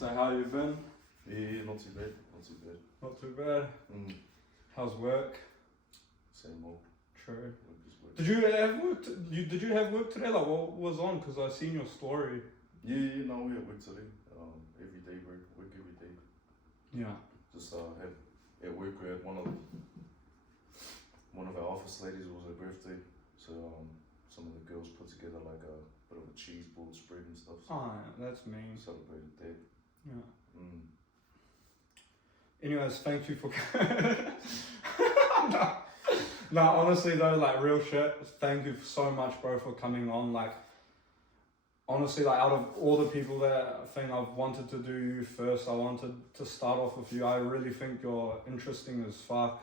So how you been? Yeah, not too bad, not too bad. Not too bad. How's work? Same old. True. Work is work. Did you have work? Did you have work today? Like what was on? Because I seen your story. Yeah, no, we at work today. Every day, work every day. Yeah. Just have at work we had one of our office ladies, it was her birthday, so some of the girls put together like a bit of a cheese board spread and stuff. So Oh, yeah, that's mean. celebrated that. Yeah. Mm. Anyways, thank you for. No, honestly though, like real shit. Thank you so much, bro, for coming on. Like, honestly, like out of all the people that I think I've wanted to do you first, I wanted to start off with you. I really think you're interesting as fuck.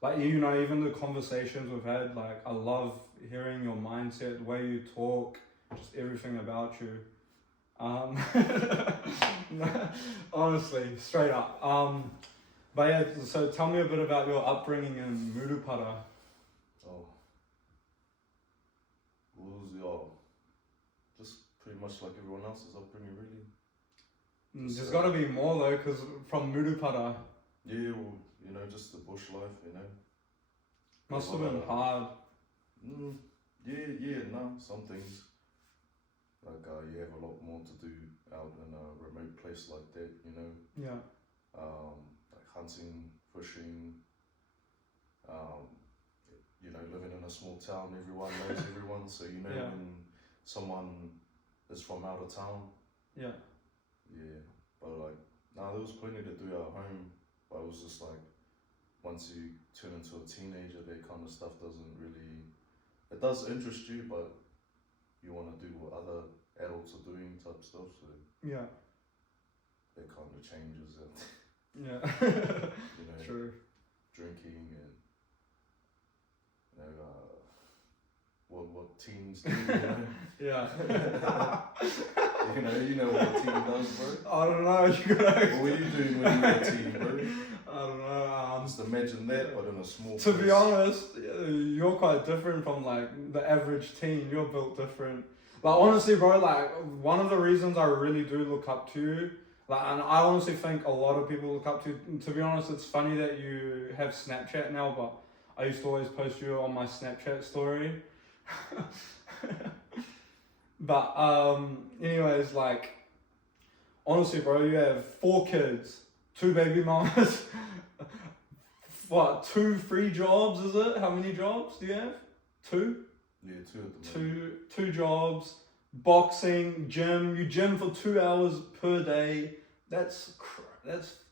Like, you know, even the conversations we've had, like, I love hearing your mindset, the way you talk, just everything about you. Honestly, straight up. But yeah, so tell me a bit about your upbringing in Murupara. Oh. Just pretty much like everyone else's upbringing, really. There's got to be more though, because from Murupara. Yeah, well, you know, just the bush life, you know. Must have been hard. Yeah, no, some things. Like, you have a lot more to do out in a remote place like that, you know. Yeah. Like hunting, fishing, you know, living in a small town, everyone knows everyone, so you know when someone is from out of town. Yeah. Yeah, but like, there was plenty to do at home, but it was just like, once you turn into a teenager, that kind of stuff doesn't really, it does interest you, but you want to do what other adults are doing type stuff, so yeah, that kind of changes it. Yeah. You know, true. Drinking and what teens do, you know. Yeah. you know what a teen does, bro. I don't know. You gotta. What were you doing when you were a teen, bro? I don't know. Just imagine that, but in a small To place. be honest, you're quite different from like the average teen. You're built different. Like honestly, bro, like one of the reasons I really do look up to you, like, and I honestly think a lot of people look up to you. To be honest, it's funny that you have Snapchat now, but I used to always post you on my Snapchat story. But anyways, like honestly, bro, you have 4 kids, 2 baby mamas. What, 2 free jobs, is it? How many jobs do you have? 2? Yeah, 2 at the moment. Two jobs, boxing, gym. You gym for 2 hours per day. That's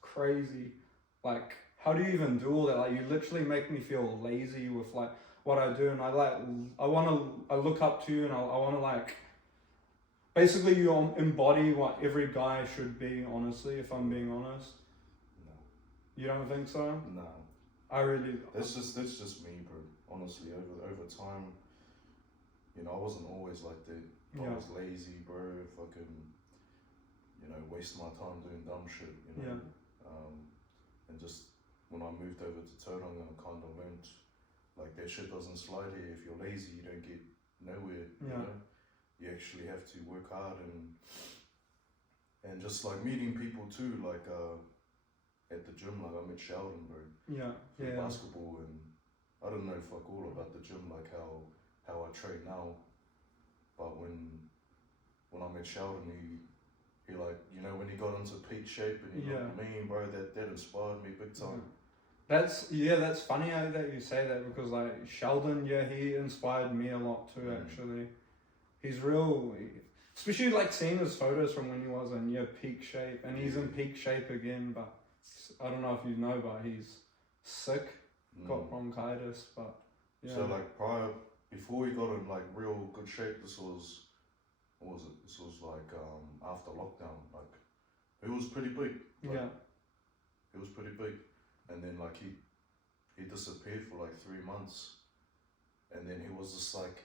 crazy. Like, how do you even do all that? Like, you literally make me feel lazy with like what I do, and I look up to you, and I want to like. Basically, you embody what every guy should be. Honestly, if I'm being honest. No. You don't think so? No. I really. That's just me, bro. Honestly, over time, you know, I wasn't always like that. I was lazy, bro. Fucking, you know, waste my time doing dumb shit. You know. And just when I moved over to Tauranga, I kind of learned like that shit doesn't slide here. If you're lazy, you don't get nowhere. You know. You actually have to work hard and just like meeting people too, like at the gym, like I met Sheldon, bro. Yeah. Basketball, and I don't know fuck all about the gym, like how I train now. But when I met Sheldon, he like, you know, when he got into peak shape and he looked mean, bro, that inspired me big time. That's funny that you say that, because like Sheldon, he inspired me a lot too, actually. He's real, especially like seeing his photos from when he was in peak shape, and he's in peak shape again, but I don't know if you know, but he's sick, got bronchitis, but So like before he got in like real good shape, this was, what was it? This was like after lockdown, like it was pretty big. Like, it was pretty big, and then like he disappeared for like 3 months, and then he was just like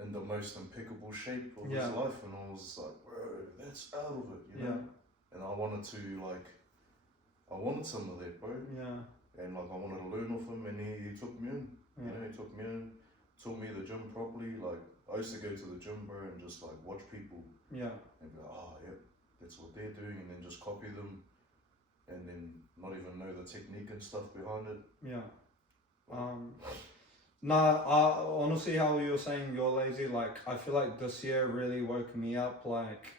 in the most impeccable shape of his life, and I was like, bro, that's out of it, you know. And I wanted some of that, bro. And like I wanted to learn off him, and he took me in. You know, he took me in, taught me the gym properly. Like I used to go to the gym, bro, and just like watch people. And be like, oh yeah, that's what they're doing, and then just copy them, and then not even know the technique and stuff behind it. Yeah. Honestly, how you were saying you're lazy, like, I feel like this year really woke me up, like,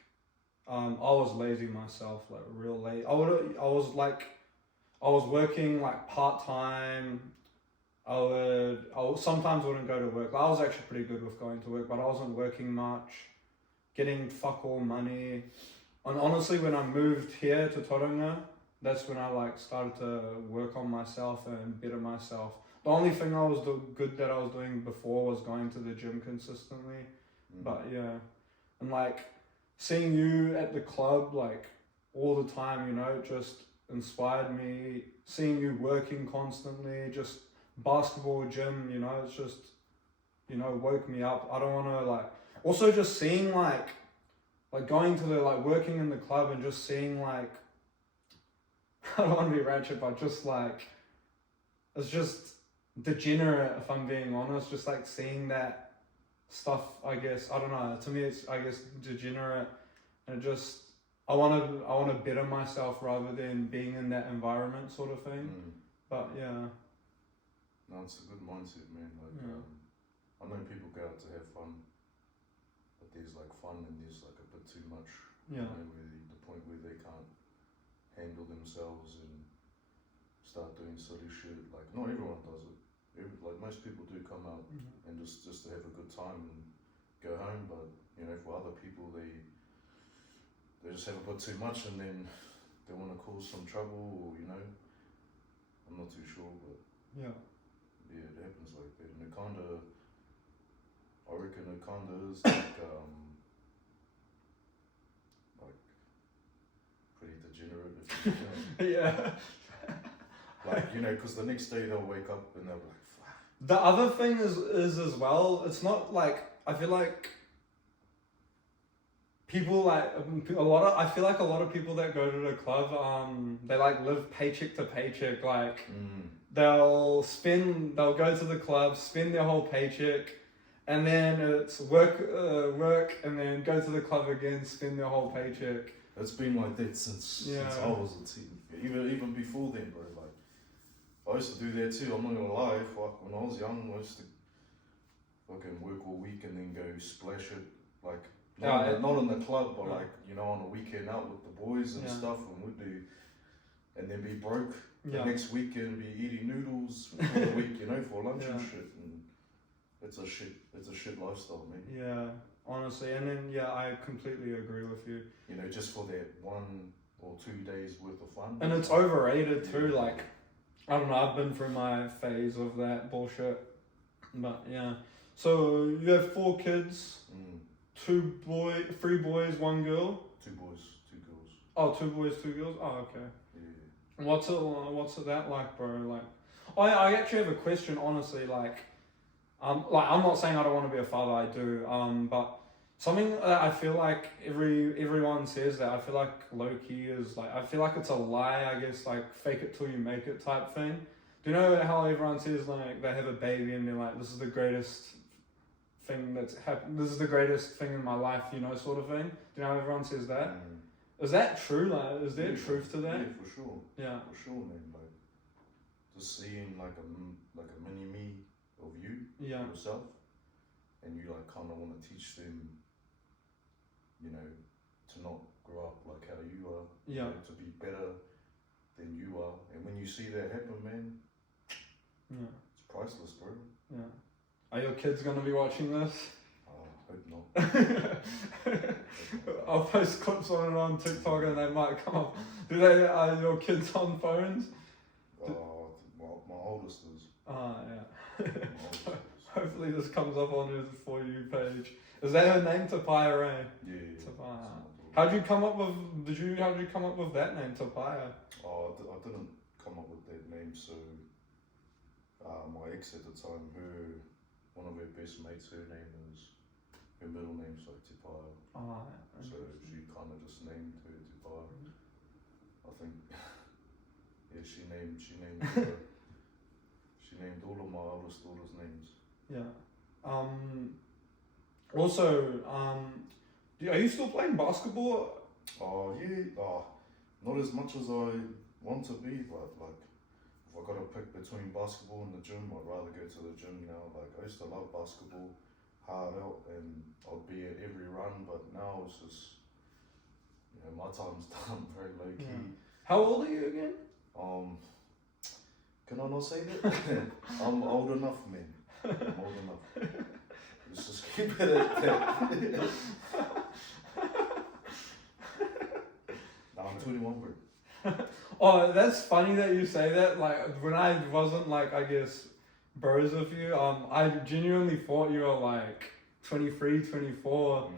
I was lazy myself, like, real late. I was working, like, part-time. I sometimes wouldn't go to work. I was actually pretty good with going to work, but I wasn't working much, getting fuck all money. And honestly, when I moved here to Tauranga, that's when I, like, started to work on myself and better myself. The only thing I was good that I was doing before was going to the gym consistently. But yeah, and like seeing you at the club like all the time, you know, just inspired me. Seeing you working constantly, just basketball, gym, you know, it's just, you know, woke me up. I don't want to like, also just seeing like going to the, like working in the club and just seeing like, I don't want to be ratchet, but just like, it's just degenerate if I'm being honest, just like seeing that stuff, I guess, I don't know, to me it's, I guess, degenerate, and just, I want to better myself rather than being in that environment sort of thing. But yeah. No, it's a good mindset, man. Like, I know people go out to have fun, but there's like fun and there's like a bit too much. Yeah. You know, the point where they can't handle themselves and start doing silly shit. Like, not everyone does it. Like, most people do come out and just to have a good time and go home, but you know, for other people, they just have a bit too much and then they want to cause some trouble, or you know, I'm not too sure, but yeah, it happens like that, and it kind of, I reckon it kind of is like pretty degenerate, if you know. yeah. Like, you know, because the next day they'll wake up and they'll be like, fuck. The other thing is as well, it's not like, I feel like people like I feel like a lot of people that go to the club, they like live paycheck to paycheck, like they'll go to the club, spend their whole paycheck, and then it's work, and then go to the club again, spend their whole paycheck. It's been like that since I was a teen. Even before then, bro. Like, I used to do that too, I'm not gonna lie. Fuck, when I was young, I used to fucking work all week and then go splash it, like, not in the club, but like, you know, on a weekend out with the boys and stuff, and we'd do, and then be broke the next weekend, be eating noodles for the week, you know, for lunch and shit, and it's a shit lifestyle, man. Yeah, honestly, and then I completely agree with you. You know, just for that 1 or 2 days worth of fun. And it's overrated too, like, I don't know, I've been through my phase of that bullshit, but yeah. So you have 4 kids, 3 boys, 1 girl? 2 boys, 2 girls. Oh, 2 boys, 2 girls? Oh, okay. Yeah. What's it that like, bro? Like, I actually have a question, honestly, like I'm not saying I don't want to be a father, I do, but something that I feel like everyone says that I feel like low-key is like, I feel like it's a lie, I guess, like fake it till you make it type thing. Do you know how everyone says like they have a baby and they're like, this is the greatest thing that's happened, this is the greatest thing in my life, you know, sort of thing? Do you know how everyone says that? Is that true? Like, is there truth to that? Yeah, for sure. Yeah. For sure, man. Like, just seeing like a mini me of you, yourself, and you like kind of want to teach them, you know, to not grow up like how you are, you know, to be better than you are. And when you see that happen, man, it's priceless, bro. Yeah. Are your kids gonna be watching this? Hope not. I'll post clips on TikTok and they might come up. Are your kids on phones? My oldest is. Yeah. Hopefully this comes up on his For You page. Is that her name, Tapaya Ray? Yeah. Tapaya. How'd you come up with that name, Tapaya? I didn't come up with that name, so my ex at the time, one of her best mates, her middle name's like Tipaya. So she kind of just named her Tipaya. I think, she named all of my oldest daughter's names. Yeah. Also, are you still playing basketball? Oh yeah, not as much as I want to be, but like if I gotta pick between basketball and the gym, I'd rather go to the gym now. Like I used to love basketball, hard out, and I'd be at every run, but now it's just my time's done, very low key. Yeah. How old are you again? Can I not say that? I'm old enough, man. I'm old enough. Let's just keep it at that. I'm 21, bro. Oh, that's funny that you say that. Like, when I wasn't, like, I guess, bros with you, I genuinely thought you were, like, 23, 24.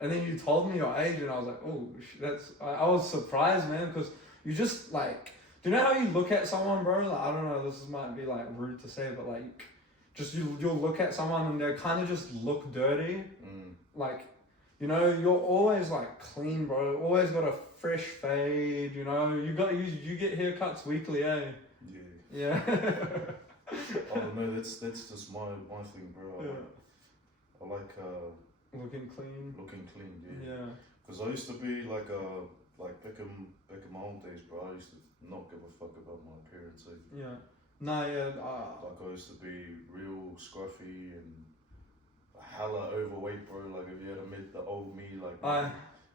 And then you told me your age, and I was like, oh, I was surprised, man, because you just, like, do you know how you look at someone, bro? Like, I don't know, this might be, like, rude to say, but, like, just you'll look at someone and they kind of just look dirty. Like, you're always, like, clean, bro. Always got a fresh fade, you get haircuts weekly, eh? Yeah. I don't know, that's just my thing, bro. I like looking clean. Yeah. Because I used to be like back in my old days, bro. I used to not give a fuck about my appearance. Yeah. No, yeah. Like I used to be real scruffy and hella overweight, bro. Like if you had met the old me, like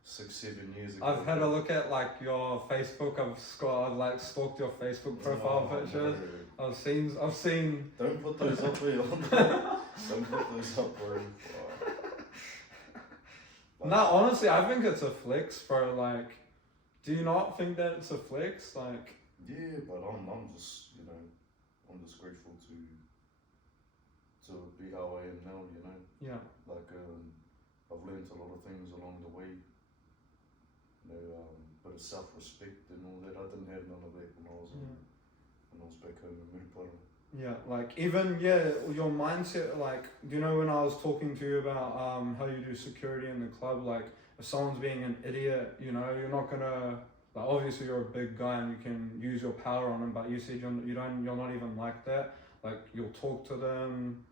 6-7 years ago. I've had a look at like your Facebook. I've like stalked your Facebook profile pictures. No. I've seen. Don't put those up, bro. Don't put those up, bro. No, honestly, I think it's a flex, bro. Like, do you not think that it's a flex? Like. Yeah, but I'm just I'm just grateful to be how I am now. Yeah. Like I've learned a lot of things along the way. Bit of self-respect and all that. I didn't have none of that when I was back home in Murupara. Yeah, like even your mindset. Like, do you know when I was talking to you about how you do security in the club? Like, if someone's being an idiot, you're not gonna. Like, obviously you're a big guy and you can use your power on them, but you said you're not even like that. Like, you'll talk to them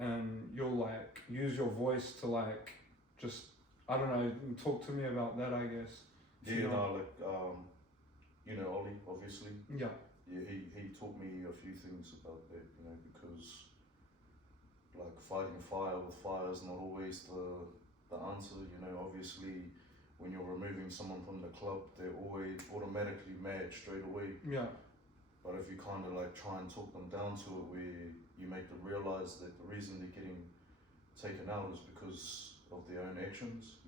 and you'll like use your voice to like just, I don't know, talk to me about that, I guess. Yeah, Ollie, obviously. Yeah. Yeah, he taught me a few things about that, because like fighting fire with fire is not always the answer, obviously. When you're removing someone from the club, they're always automatically mad straight away. Yeah. But if you kind of like try and talk them down to it, where you make them realize that the reason they're getting taken out is because of their own actions,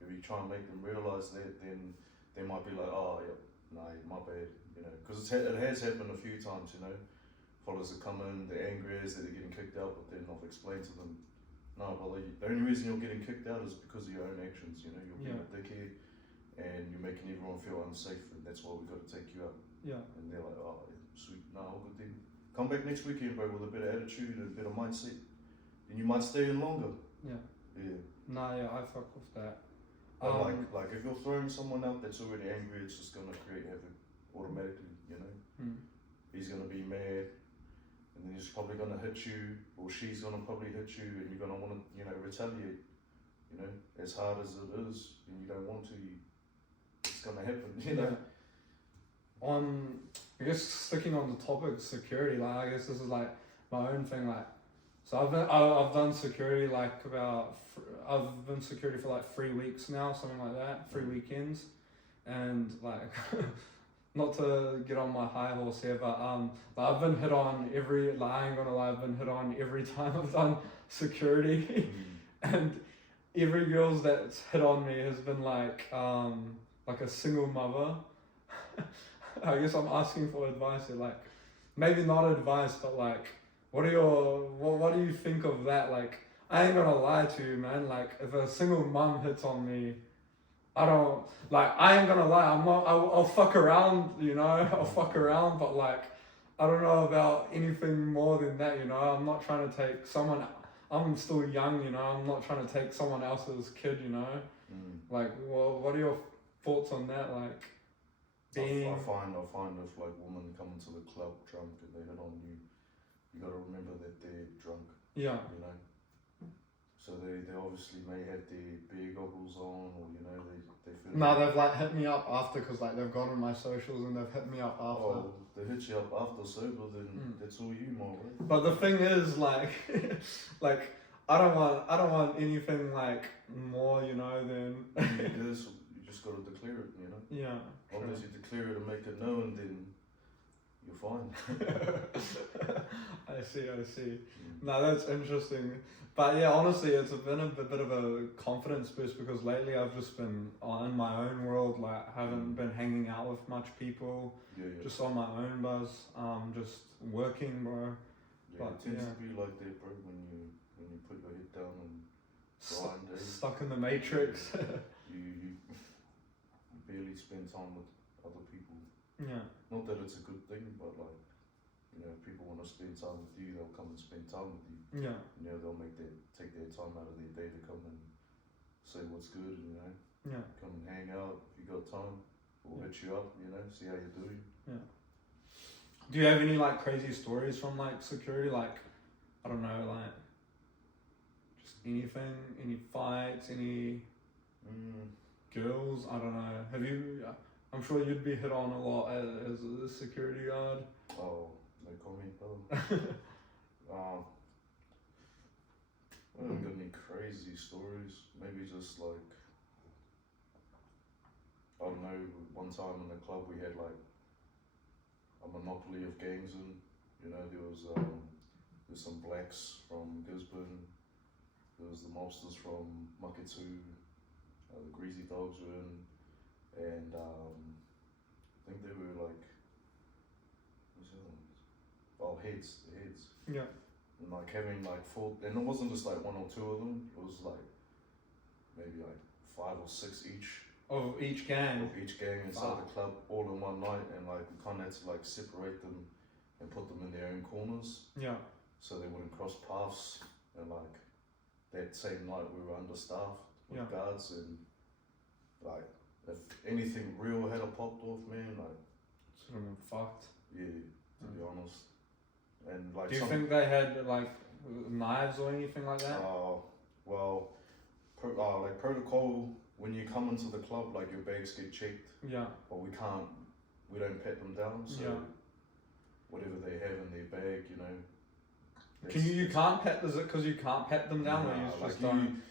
if you try and make them realize that, then they might be like, oh yeah, nah, my bad, because it has happened a few times, fellas that come in, they're angry as that they're getting kicked out, but then I've explained to them, no, well, the only reason you're getting kicked out is because of your own actions. You're being a dickhead and you're making everyone feel unsafe, and that's why we've got to take you out. Yeah. And they're like, oh, sweet, all good then. Come back next weekend, bro, with a better attitude and a better mindset, and you might stay in longer. Yeah. Yeah. Nah, yeah, I fuck with that. But like if you're throwing someone out that's already angry, it's just gonna create havoc automatically. He's gonna be mad. And then he's probably going to hit you, or she's going to probably hit you, and you're going to want to, retaliate. As hard as it is, and you don't want to, it's going to happen. I guess sticking on the topic of security, like I guess this is like my own thing. Like, so I've done security I've been security for like 3 weeks now, something like that, 3 weekends, and like. Not to get on my high horse here, but I've been hit on I ain't gonna lie, I've been hit on every time I've done security, and every girl's that's hit on me has been like a single mother. I guess I'm asking for advice here, like maybe not advice, but like what do you think of that? Like, I ain't gonna lie to you, man. Like, if a single mum hits on me, I ain't gonna lie, I'll fuck around, I'll fuck around, but like, I don't know about anything more than that, I'm not trying to take I'm still young, I'm not trying to take someone else's kid, Like, well, what are your thoughts on that, like, being... I find if like women come into the club drunk and they hit on you, you gotta remember that they're drunk. Yeah. So they obviously may have their beer goggles on, or you know they feel. No, they've like hit me up after because like they've gone on my socials and they've hit me up after. Oh, they hit you up after sober, then that's all you, my bro. But the thing is, like, like I don't want anything like more, you know, than. You just gotta declare it, you know. Yeah. Unless you declare it and make it known, then you're fine. I see. No, that's interesting. But yeah, honestly, it's been a bit of a confidence boost because lately I've just been in my own world, like haven't been hanging out with much people, just on my own buzz, just working, bro. Yeah, it tends to be like that, bro, when you put your head down and grind. Stuck in the matrix. you barely spend time with other people. Yeah. Not that it's a good thing, but like, you know, if people want to spend time with you, they'll come and spend time with you. Yeah. You know, they'll take their time out of their day to come and say what's good, you know. Yeah. Come and hang out if you got time. We'll hit you up, you know, see how you're doing. Yeah. Do you have any like crazy stories from like security? Like, I don't know, like just anything, any fights, any girls? I don't know. Have you? I'm sure you'd be hit on a lot as a security guard. Oh, no comment, bro. I haven't got any crazy stories. Maybe just like, I don't know, one time in the club we had like a monopoly of gangs in. You know, there's some blacks from Gisborne, there was the mobsters from Makatu, the Greasy Dogs were in, and I think they were like, what's the other ones? Oh, the heads. Yeah. And like having like four, and it wasn't just like one or two of them, it was like maybe like 5 or 6 each. Of each gang? Of each gang inside the club, all in one night, and like we kind of had to like separate them and put them in their own corners. Yeah. So they wouldn't cross paths, and like that same night we were understaffed with guards, and like if anything real had popped off, man, like it's sort of fucked. Yeah, to be honest. And like, do you think they had like knives or anything like that? Well, like protocol, when you come into the club, like your bags get checked. Yeah. But we don't pat them down. So whatever they have in their bag, you know. You can't pat. Is it because you can't pat them down, or you just don't?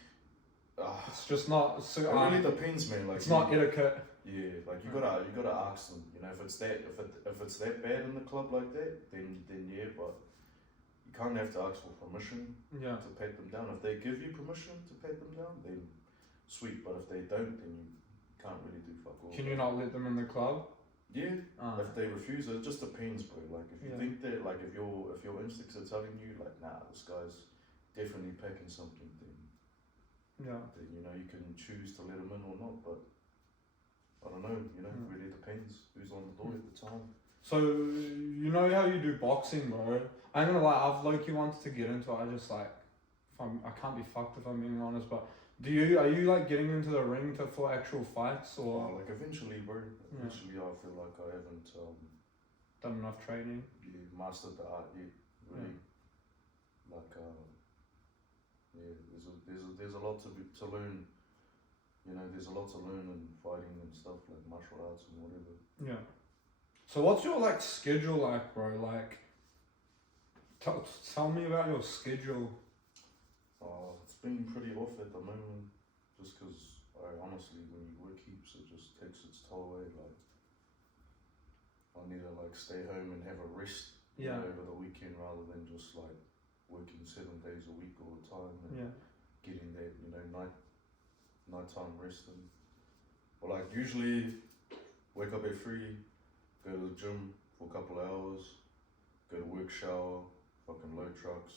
It's just not. So, it really depends, man. Like it's not etiquette. Yeah, like you gotta ask them. You know, if it's that bad in the club like that, then yeah. But you can't have to ask for permission to pat them down. If they give you permission to pat them down, then sweet. But if they don't, then you can't really do fuck all. Can you not let them in the club? Yeah. If they refuse, it just depends, bro. Like if you think that, like if your instincts are telling you, like, nah, this guy's definitely packing something, then you know you can choose to let him in or not. But I don't know, you know, it really depends who's on the door at the time. So, you know how you do boxing, bro? I'm gonna lie, I've low-key wanted to get into it. I just like, I can't be fucked if I'm being honest, but are you like getting into the ring for actual fights or? Like eventually, bro. Eventually, I feel like I haven't done enough training. Yeah, mastered the art yet, really. Like, there's a lot to learn. You know, there's a lot to learn in fighting and stuff, like martial arts and whatever. Yeah. So what's your like schedule like, bro? Like, tell me about your schedule. It's been pretty off at the moment, just because honestly, when you work heaps, it just takes its toll away. Like, I need to like stay home and have a rest over the weekend rather than just like working 7 days a week all the time and getting that, you know, nighttime resting. But like usually wake up at 3, go to the gym for a couple of hours, go to work, shower, fucking load trucks,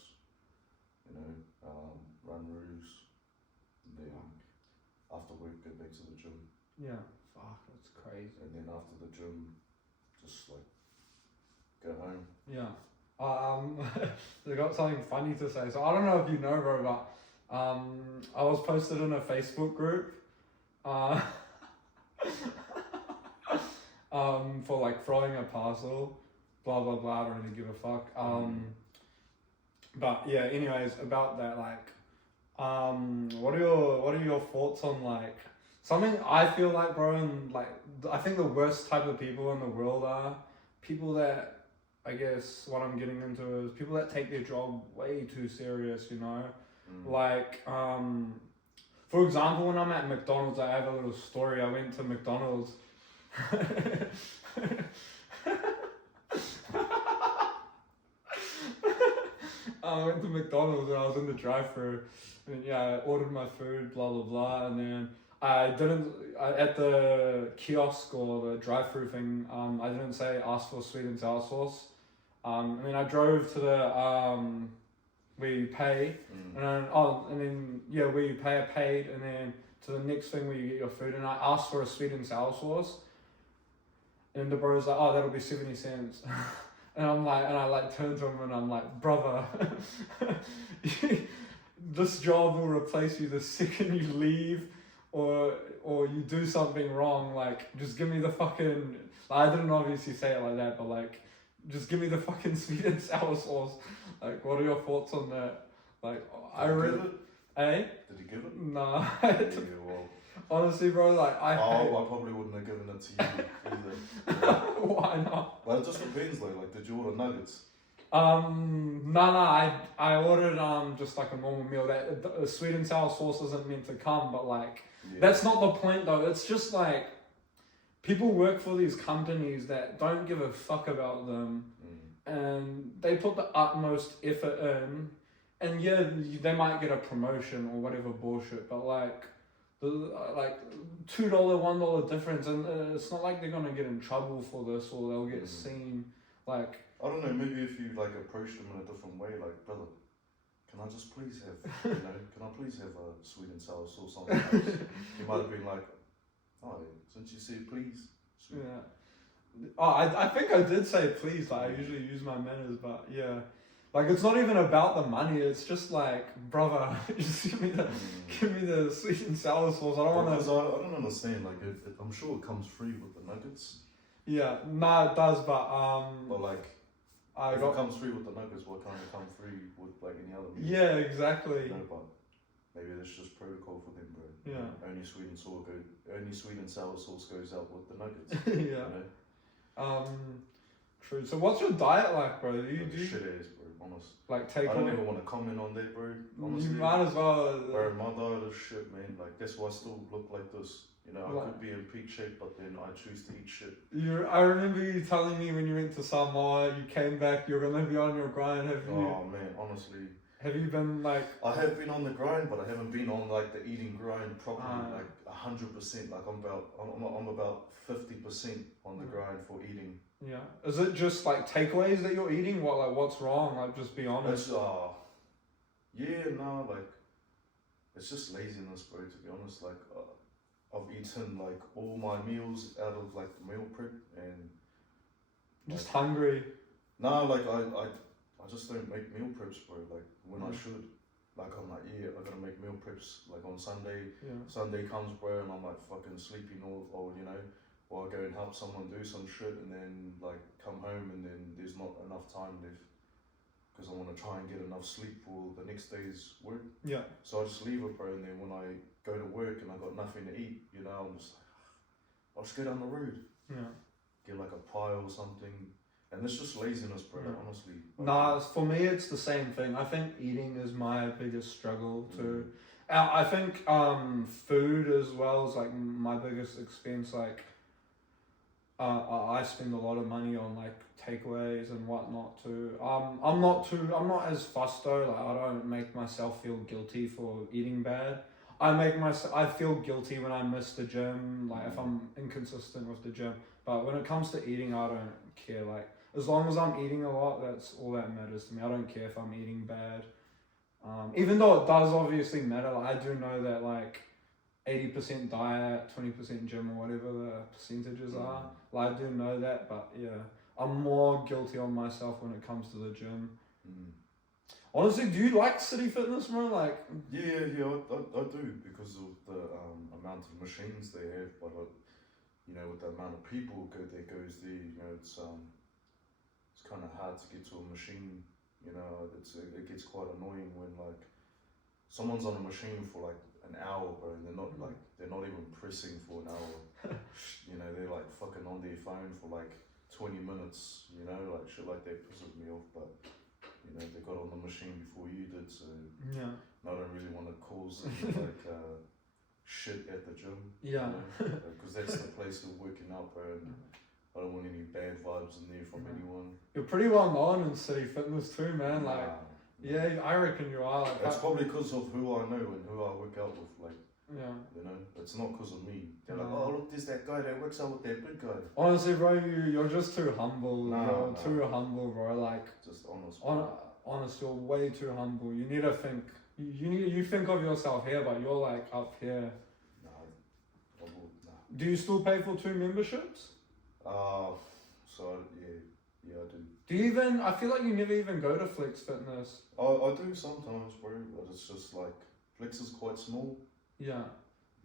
you know, run roofs, and then after work go back to the gym. Yeah. Fuck, that's crazy. And then after the gym, just like go home. Yeah. I got something funny to say. So I don't know if you know, bro, but I was posted in a Facebook group for like throwing a parcel, blah blah blah. I don't really give a fuck. But yeah, anyways, about that, like What are your thoughts on like something I feel like, bro, and like I think the worst type of people in the world are people that I guess what I'm getting into is people that take their job way too serious, you know? Like, for example, when I'm at McDonald's, I have a little story. I went to McDonald's. I went to McDonald's and I was in the drive-thru, and yeah, I ordered my food, blah blah blah, and then at the kiosk or the drive-thru thing, I didn't say ask for sweet and sour sauce, and then I drove to the where you pay, and then yeah, where you pay, I paid, and then to the next thing where you get your food, and I asked for a sweet and sour sauce, and the bro's like, oh, that'll be 70 cents. And I'm like, and I like turn to him and I'm like, brother, this job will replace you the second you leave, or you do something wrong. Like, just give me the fucking. I didn't obviously say it like that, but like, just give me the fucking sweet and sour sauce. Like, what are your thoughts on that? Like, I really. Eh? Did he give it? Nah. Yeah, well. Honestly, bro, like I probably wouldn't have given it to you either. Yeah. Why not? Well, it just depends though. Like, did you order nuggets? I ordered just like a normal meal. That the sweet and sour sauce isn't meant to come, but like that's not the point though. It's just like people work for these companies that don't give a fuck about them, and they put the utmost effort in, and yeah, they might get a promotion or whatever bullshit, but like. Like $2, $1 difference, and it's not like they're gonna get in trouble for this or they'll get seen. Like I don't know, maybe if you like approached them in a different way, like brother, can I just please have can I please have a sweet and sour sauce on the house? He might have been like, oh, since you said please. Sweet. Yeah. Oh, I think I did say please. Like I usually use my manners, but yeah. Like it's not even about the money. It's just like, brother, just give me the sweet and sour sauce. I don't want to. I don't understand. Like, I'm sure it comes free with the nuggets. Yeah, no, it does, but But like, if it comes free with the nuggets, what can't it come free with like any other meal? Yeah, exactly. No, but maybe that's just protocol for them, bro. Yeah. Only sweet and sour sauce goes out with the nuggets. Yeah. You know? True. So what's your diet like, bro? Do you shit ass, bro. Honest. Like take. I don't even want to comment on that, bro. Honestly, you might as well. Bro, my diet is shit, man. Like that's why I still look like this. You know, I could be in peak shape, but then I choose to eat shit. I remember you telling me when you went to Samoa, you came back, you're gonna be on your grind. Have you? Oh man, honestly. Have you been like? I have been on the grind, but I haven't been on like the eating grind properly, like 100%. Like I'm about 50% on the grind for eating. Yeah. Is it just like takeaways that you're eating? What's wrong? Like just be honest. It's like it's just laziness, bro. To be honest, like I've eaten like all my meals out of like the meal prep and just hungry. No, like I just don't make meal preps, bro. Like when I should. Like I'm like, yeah, I gotta make meal preps like on Sunday. Yeah. Sunday comes, bro, and I'm like fucking sleeping or you know. Or I go and help someone do some shit and then like come home and then there's not enough time left because I want to try and get enough sleep for the next day's work. Yeah. So I just leave it, bro, and then when I go to work and I got nothing to eat, you know, I'm just like, I'll just go down the road. Yeah. Get like a pie or something. And it's just laziness, bro, honestly. Nah, for me it's the same thing. I think eating is my biggest struggle too. I think food as well is like my biggest expense. Like I spend a lot of money on like takeaways and whatnot too. I'm not as fussed though. Like I don't make myself feel guilty for eating bad. I feel guilty when I miss the gym. Like if I'm inconsistent with the gym. But when it comes to eating, I don't care. Like as long as I'm eating a lot, that's all that matters to me. I don't care if I'm eating bad. Even though it does obviously matter. Like, I do know that like 80% diet, 20% gym, or whatever the percentages are. Like, I do know that, but yeah, I'm more guilty on myself when it comes to the gym. Honestly, do you like City Fitness, bro? Like, yeah, I do because of the amount of machines they have, but you know, with the amount of people that goes there, you know, it's kind of hard to get to a machine. You know, it gets quite annoying when like someone's on a machine for like an hour, bro, and they're not even pressing for an hour. You know, they're like fucking on their phone for like 20 minutes, you know, like shit like that pisses me off. But you know, they got on the machine before you did, so Yeah. I don't really want to cause like shit at the gym. Yeah. Because that's the place we're working out, bro. And I don't want any bad vibes in there from anyone. You're pretty well known in city fitness too, man. Like, yeah, I reckon you are. Like, that's probably because of who I know and who I work out with. Like, yeah. You know, it's not because of me. They're like, oh look, there's that guy that works out with that big guy. Honestly, bro, you're just too humble. You're too humble, bro. Like, just honest. Honest, you're way too humble. You need to think. You think of yourself here, but you're like up here. Nah. Do you still pay for 2 memberships? So yeah, I do. Do you even? I feel like you never even go to Flex Fitness. I do sometimes, bro, but it's just like Flex is quite small. Yeah.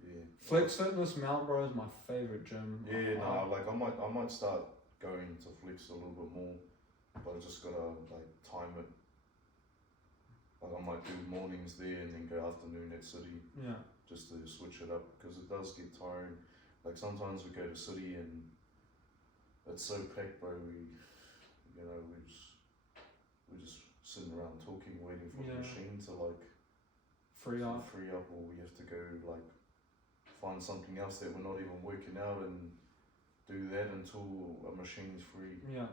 Yeah. Flex Fitness Mount, bro, is my favorite gym. Yeah, like I might start going to Flex a little bit more, but I just gotta like time it. Like I might do mornings there and then go afternoon at City. Yeah. Just to switch it up because it does get tiring. Like sometimes we go to City and it's so packed, bro. We're just sitting around talking, waiting for the machine to like free up, or we have to go like find something else that we're not even working out and do that until a machine's free. Yeah.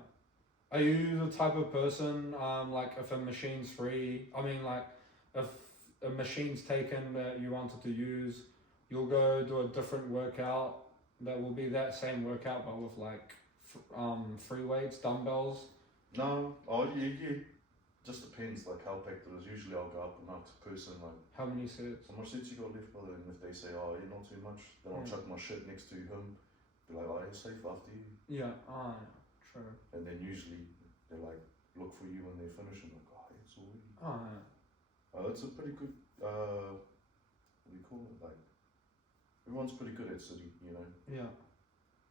Are you the type of person, like if a machine's free, I mean like if a machine's taken that you wanted to use, you'll go do a different workout that will be that same workout but with like free weights, dumbbells? No, yeah. Just depends like how packed it is. Usually I'll go up and ask the person like, how many sets? How much sets you got left, brother? And if they say, oh yeah, not too much, then I'll chuck my shit next to him. Be like, oh yeah, safe after you. Yeah, true. And then usually they like look for you when they finish and like, oh yeah, it's already. It's a pretty good what do you call it? Like everyone's pretty good at City, you know. Yeah.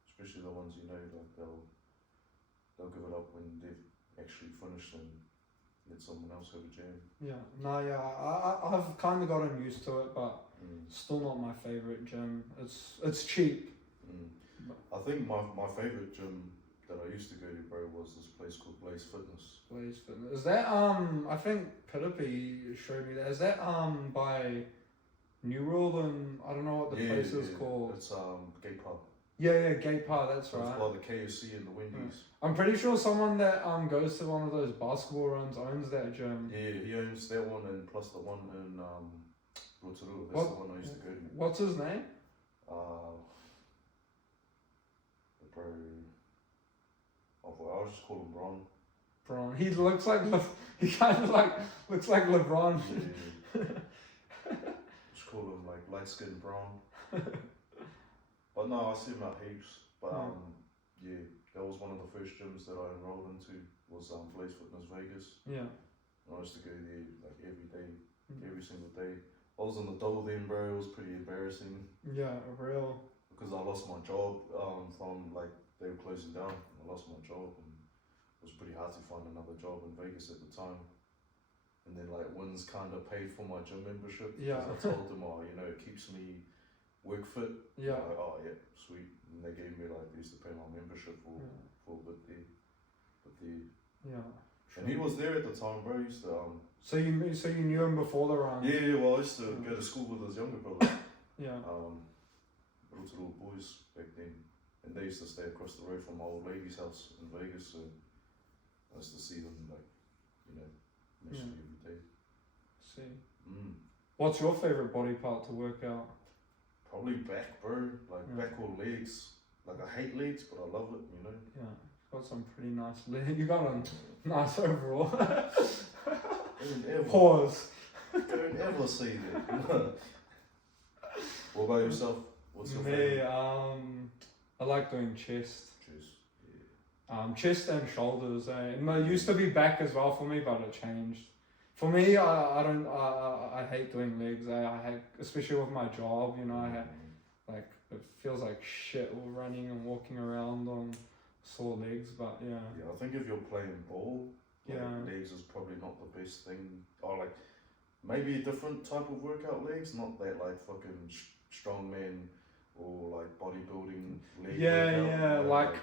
Especially the ones you know, like they'll give it up when they've actually finished and let someone else have a jam. Yeah, no, yeah, I've kind of gotten used to it, but still not my favourite gym. It's cheap. I think my favourite gym that I used to go to, bro, was this place called Blaze Fitness. Blaze Fitness. Is that I think Piripi showed me that. Is that by New World and I don't know what the place is called. It's Gay Park. Yeah, Gay Park, that's right. It's by the KFC and the Wendy's. I'm pretty sure someone that goes to one of those basketball runs owns that gym. Yeah, he owns that one and plus the one in Rotorua. That's the one I used to go to. What's his name? Bro, I'll just call him Bron. Bron. He looks like he kind of like looks like LeBron. Yeah. Just call him like light skinned Bron. But no, I see him at heaps. But yeah, that was one of the first gyms that I enrolled into was Blaze Fitness Vegas. Yeah. And I used to go there like every day, every single day. I was on the dole then, bro. It was pretty embarrassing. Yeah, real. Because I lost my job from like they were closing down. I lost my job and it was pretty hard to find another job in Vegas at the time. And then like Wins kind of paid for my gym membership. Yeah. I told them, oh, you know, it keeps me work fit. Yeah. Like, oh yeah, sweet. And they gave me like they used to pay my membership for a bit there. But yeah. And he was there at the time, bro. He used to So you knew him before the run? Yeah, well I used to go to school with his younger brother. Yeah. Little boys back then. And they used to stay across the road from my old lady's house in Vegas, so I used to see them like, you know, mostly every day. See. What's your favourite body part to work out? Probably back, bro. Like back or legs. Like I hate legs, but I love it, you know? Yeah. Got some pretty nice legs. You got a nice overall. Don't ever. Pause. Don't ever say that. What about yourself? What's your favorite? I like doing chest. Chest and shoulders. And it used to be back as well for me, but it changed. For me, I hate doing legs. I hate, especially with my job. You know, like it feels like shit running and walking around on sore legs. But yeah. Yeah, I think if you're playing ball, legs is probably not the best thing. Or like maybe a different type of workout legs, not that like fucking strongman or like bodybuilding leg Yeah, workout. yeah, You know, like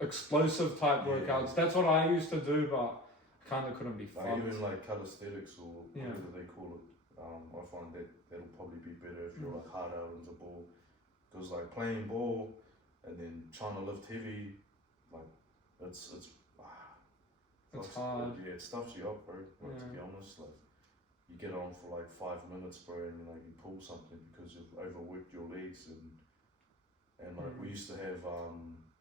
explosive type Yeah. workouts. That's what I used to do, but I kind of couldn't be like fucked. even like calisthenics or Yeah. whatever they call it. I find that that'll probably be better if you're like hard out into ball, because like playing ball and then trying to lift heavy, like it's It's fucks- hard. Yeah, it stuffs you up, bro. Like, to be Yeah. honest, like you get on for like 5 minutes, bro, and like you pull something because you've overworked your legs and like we used to have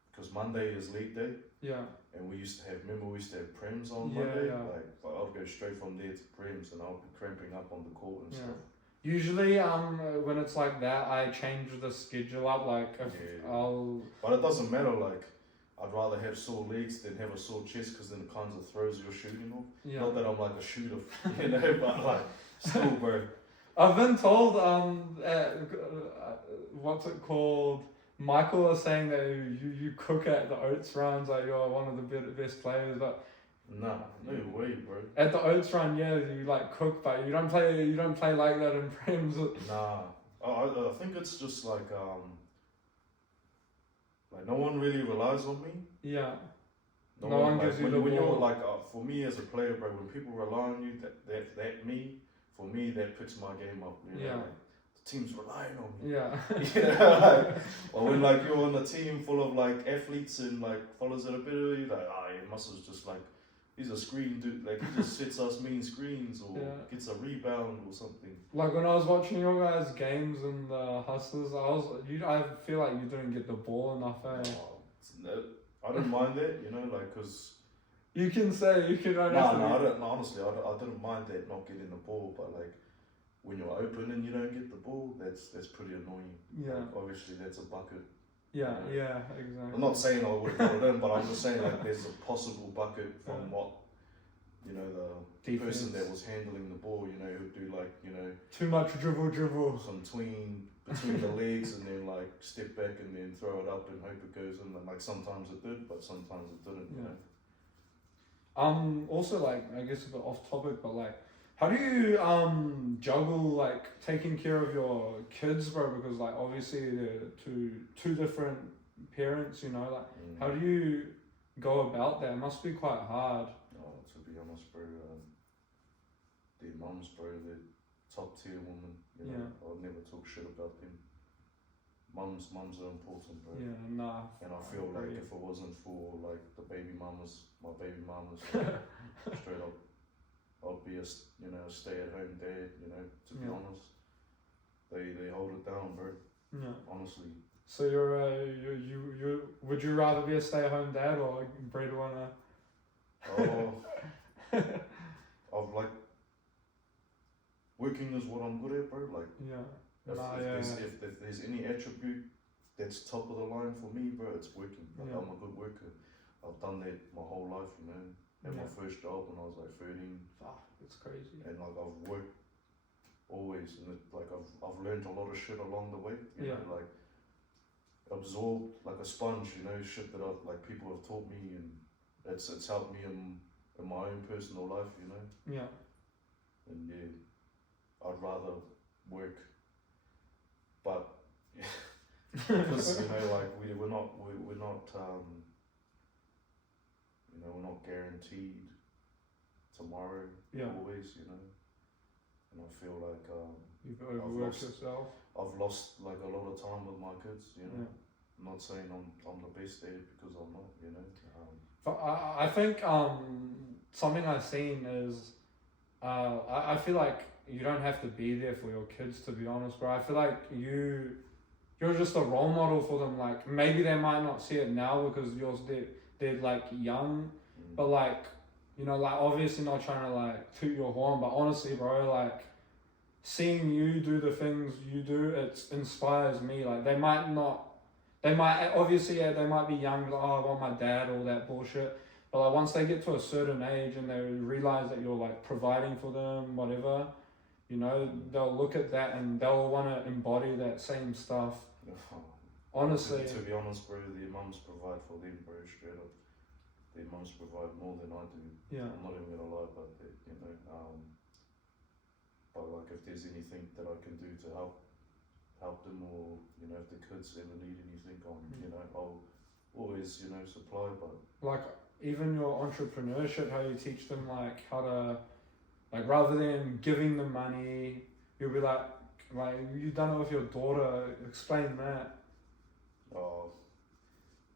because Monday is leg day. Yeah. And we used to have, remember we used to have prems on Yeah, Monday? yeah. Like I'd go straight from there to prems and I'll be cramping up on the court and Yeah. stuff. Usually, when it's like that, I change the schedule up. Like, if Yeah. I'll. But it doesn't matter, like, I'd rather have sore legs than have a sore chest because then it kind of throws your shooting off. Yeah. Not that I'm like a shooter, you know, but like, still, bro. I've been told, what's it called? Michael was saying that you cook at the Oats rounds, like you're one of the best players, but Nah, no way, bro. at the Oats round, yeah, you like cook, but you don't play like that in prems. Nah. I think it's just like no one really relies on me. Yeah. No No one like, gives you when, the when ball. you're like for me as a player, bro, when people rely on you, for me that picks my game up. You know, Yeah. like, the team's relying on me. Yeah. Yeah, like, or when like you're on a team full of like athletes and like fellas that are better, you're like, yeah, Muscle's just like he's a screen dude, like he just sets us mean screens or Yeah. gets a rebound or something. Like when I was watching your guys' games and the Hustlers, I feel like you didn't get the ball enough. I don't mind that, you know, like because. You can say you can. No, I don't. Honestly, I didn't mind that not getting the ball, but like when you're open and you don't get the ball, that's pretty annoying. Yeah. Like, obviously, that's a bucket. Yeah, exactly. I'm not saying I would have got it in, but I'm just saying like there's a possible bucket from what you know the person that was handling the ball. You know, who'd do like Too much dribble. some between the legs and then like step back and then throw it up and hope it goes in. And like sometimes it did, but sometimes it didn't. You know. Also, like, I guess a bit off topic, but like, how do you juggle like taking care of your kids, bro? Because like obviously they're two different parents, you know. Like, how do you go about that? It must be quite hard. Oh, to be honest, bro, their mums, bro, they're top tier women. You know, I'll never talk shit about them. Mums are important, bro. Yeah, nah. And I feel like if it wasn't for like my baby mamas, straight up, I'd be a stay-at-home dad. You know, to be honest, they hold it down, bro. Yeah. Honestly. So you would you rather be a stay-at-home dad or a breadwinner? Oh, I've like working is what I'm good at, bro. Like if there's any attribute that's top of the line for me, bro, it's working. Like I'm a good worker. I've done that my whole life, you know. Had my first job when I was like 13. It's crazy. And like I've worked always, and I've learned a lot of shit along the way. You know, like absorbed like a sponge. You know, shit that people have taught me, and it's helped me in my own personal life. You know. Yeah. And I'd rather work, but because you know, like we're not we're not guaranteed tomorrow always, you know. And I feel like you've overworked yourself. I've lost like a lot of time with my kids, you know. I'm not saying I'm the best at it because I'm not, you know. But I think something I've seen is I feel like you don't have to be there for your kids, to be honest, bro. I feel like you're just a role model for them. Like maybe they might not see it now because they're like young, but like, you know, like obviously not trying to like toot your horn, but honestly, bro, like seeing you do the things you do, it inspires me. Like they might obviously they might be young, like, oh, I want my dad, all that bullshit. But like once they get to a certain age and they realize that you're like providing for them, whatever, you know, they'll look at that and they'll want to embody that same stuff. Honestly. To be honest, bro, their mums provide for them, bro, straight up. Their mums provide more than I do. Yeah. I'm not even gonna lie about that, you know. But like, if there's anything that I can do to help them, or you know, if the kids ever need anything, you know, I'll always, you know, supply. But like even your entrepreneurship, how you teach them like how to, like rather than giving them money, you'll be like you've done it with your daughter. Explain that.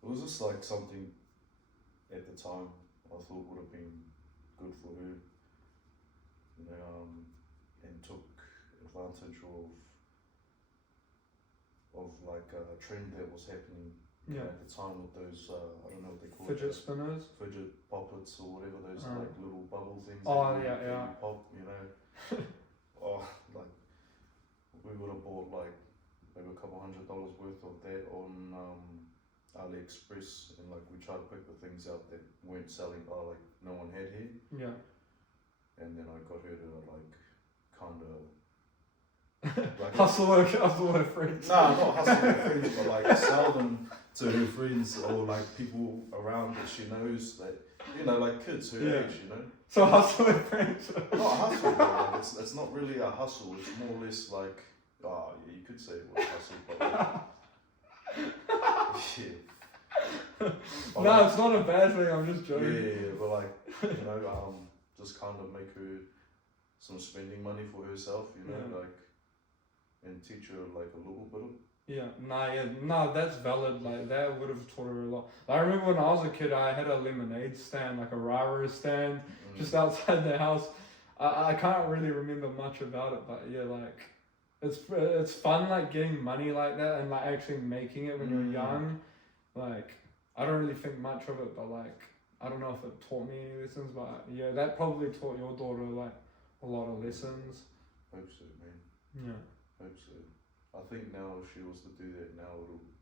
it was just like something at the time I thought would have been good for her, you know, and took advantage of like a trend that was happening at the time with those I don't know what they call fidget spinners, fidget poppets or whatever, those like little bubble things. Oh that yeah. you pop, you know. Like we would have bought like maybe $200 worth of that on AliExpress, and like we tried to pick the things out that weren't selling, like no one had here. Yeah. And then I got her to like kind of like hustle her friends. Nah, not hustle her friends, but like sell them to her friends or like people around that she knows, that, you know, like kids her age, you know. So hustle her friends. Not hustle, bro. Like it's not really a hustle. It's more or less like, yeah, you could say it was hustle, but yeah. But No, like, it's not a bad thing. I'm just joking. Yeah, but like, you know, just kind of make her some spending money for herself, you know, like, and teach her like a little bit of. Yeah, that's valid. Like that would have taught her a lot. I remember when I was a kid, I had a lemonade stand, like a rara stand, just outside the house. I can't really remember much about it, but yeah, like it's fun, like getting money like that and like actually making it when you're young. Like I don't really think much of it, but like I don't know if it taught me any lessons, but yeah, that probably taught your daughter like a lot of lessons. Hope so, man. Yeah. Hope so. I think now if she was to do that now,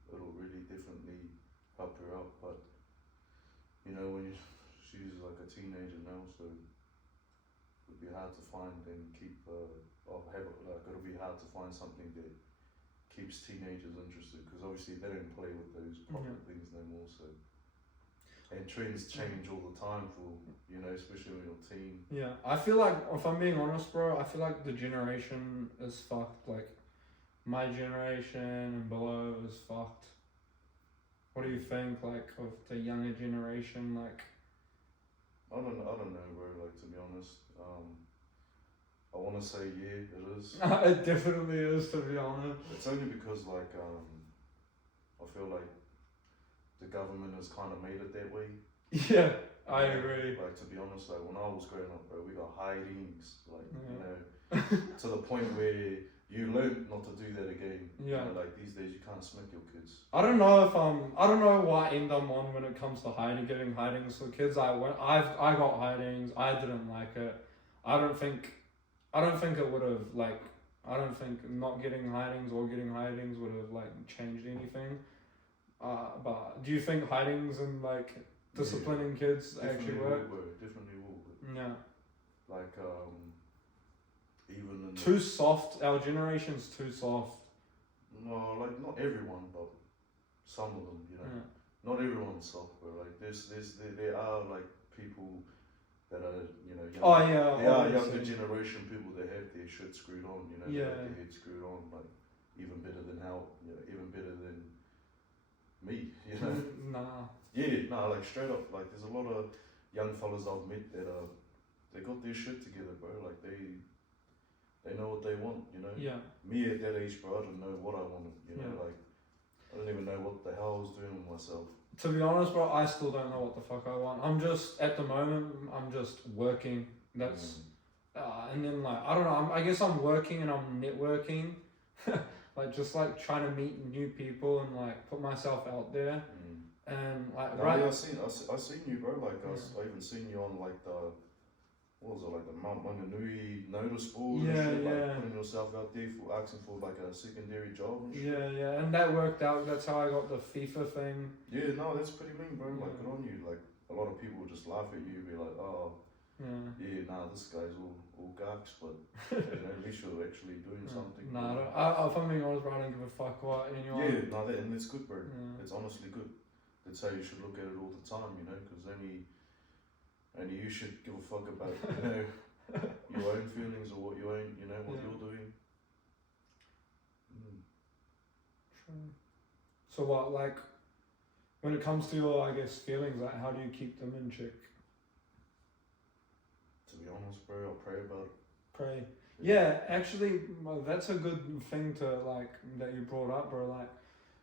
it'll really definitely help her out. But you know, when she's like a teenager now, so it'll be hard to find and keep it'll be hard to find something that keeps teenagers interested, because obviously they don't play with those popular things no more. So, and trends change all the time for, you know, especially when you're a teen. Yeah, I feel like, if I'm being honest, bro, I feel like the generation is fucked. Like my generation and below is fucked. What do you think, like, of the younger generation? Like, I don't know, bro. Like, to be honest, I want to say yeah, it is. It definitely is, to be honest. It's only because like I feel like the government has kind of made it that way. Yeah, I agree. Like, to be honest, like when I was growing up, bro, we got hidings, like you know, to the point where you learn not to do that again. Yeah. You know, like these days you can't smack your kids. I don't know what end I'm on when it comes to getting hidings for kids. I got hidings. I didn't like it. I don't think it would have like. I don't think not getting hidings or getting hidings would have like changed anything. But do you think hidings and like disciplining kids actually work? Definitely will. Yeah. Like even in too soft. Our generation's too soft. No, like not everyone, but some of them. You know, not everyone's soft, bro. Like there are like people that are, you know, they are younger generation people that have their shit screwed on. You know, they have their head screwed on, like even better than even better than me. You know. Like straight up, like there's a lot of young fellas I've met that they got their shit together, bro. Like they know what they want, you know. Yeah. Me at that age, bro, I didn't know what I wanted, you know. Like I don't even know what the hell I was doing with myself. To be honest, bro, I still don't know what the fuck I want. I'm just at the moment, I'm just working. That's and then like I don't know. I guess I'm working and I'm networking, like just like trying to meet new people and like put myself out there. And like I seen you, bro. Like I even seen you on like the, what was it, like the Mount Manganui notice board and shit, like putting yourself out there for asking for like a secondary job and shit. And that worked out. That's how I got the FIFA thing. Yeah, no, that's pretty mean, bro. Like good on you. Like a lot of people would just laugh at you, be like, oh, this guy's all gags, but you know, at least you're actually doing something. If I'm being honest, bro, I don't give a fuck what anyone. And it's good, bro. It's honestly good. That's how you should look at it all the time, you know, because only you should give a fuck about, you know, your own feelings or what you own, you know, what Yeah. you're doing. Mm. True. So what, like, when it comes to your, I guess, feelings, like, how do you keep them in check? To be honest, bro, I'll pray about it. Pray. Yeah, actually, well, that's a good thing to, like, that you brought up, bro. Like,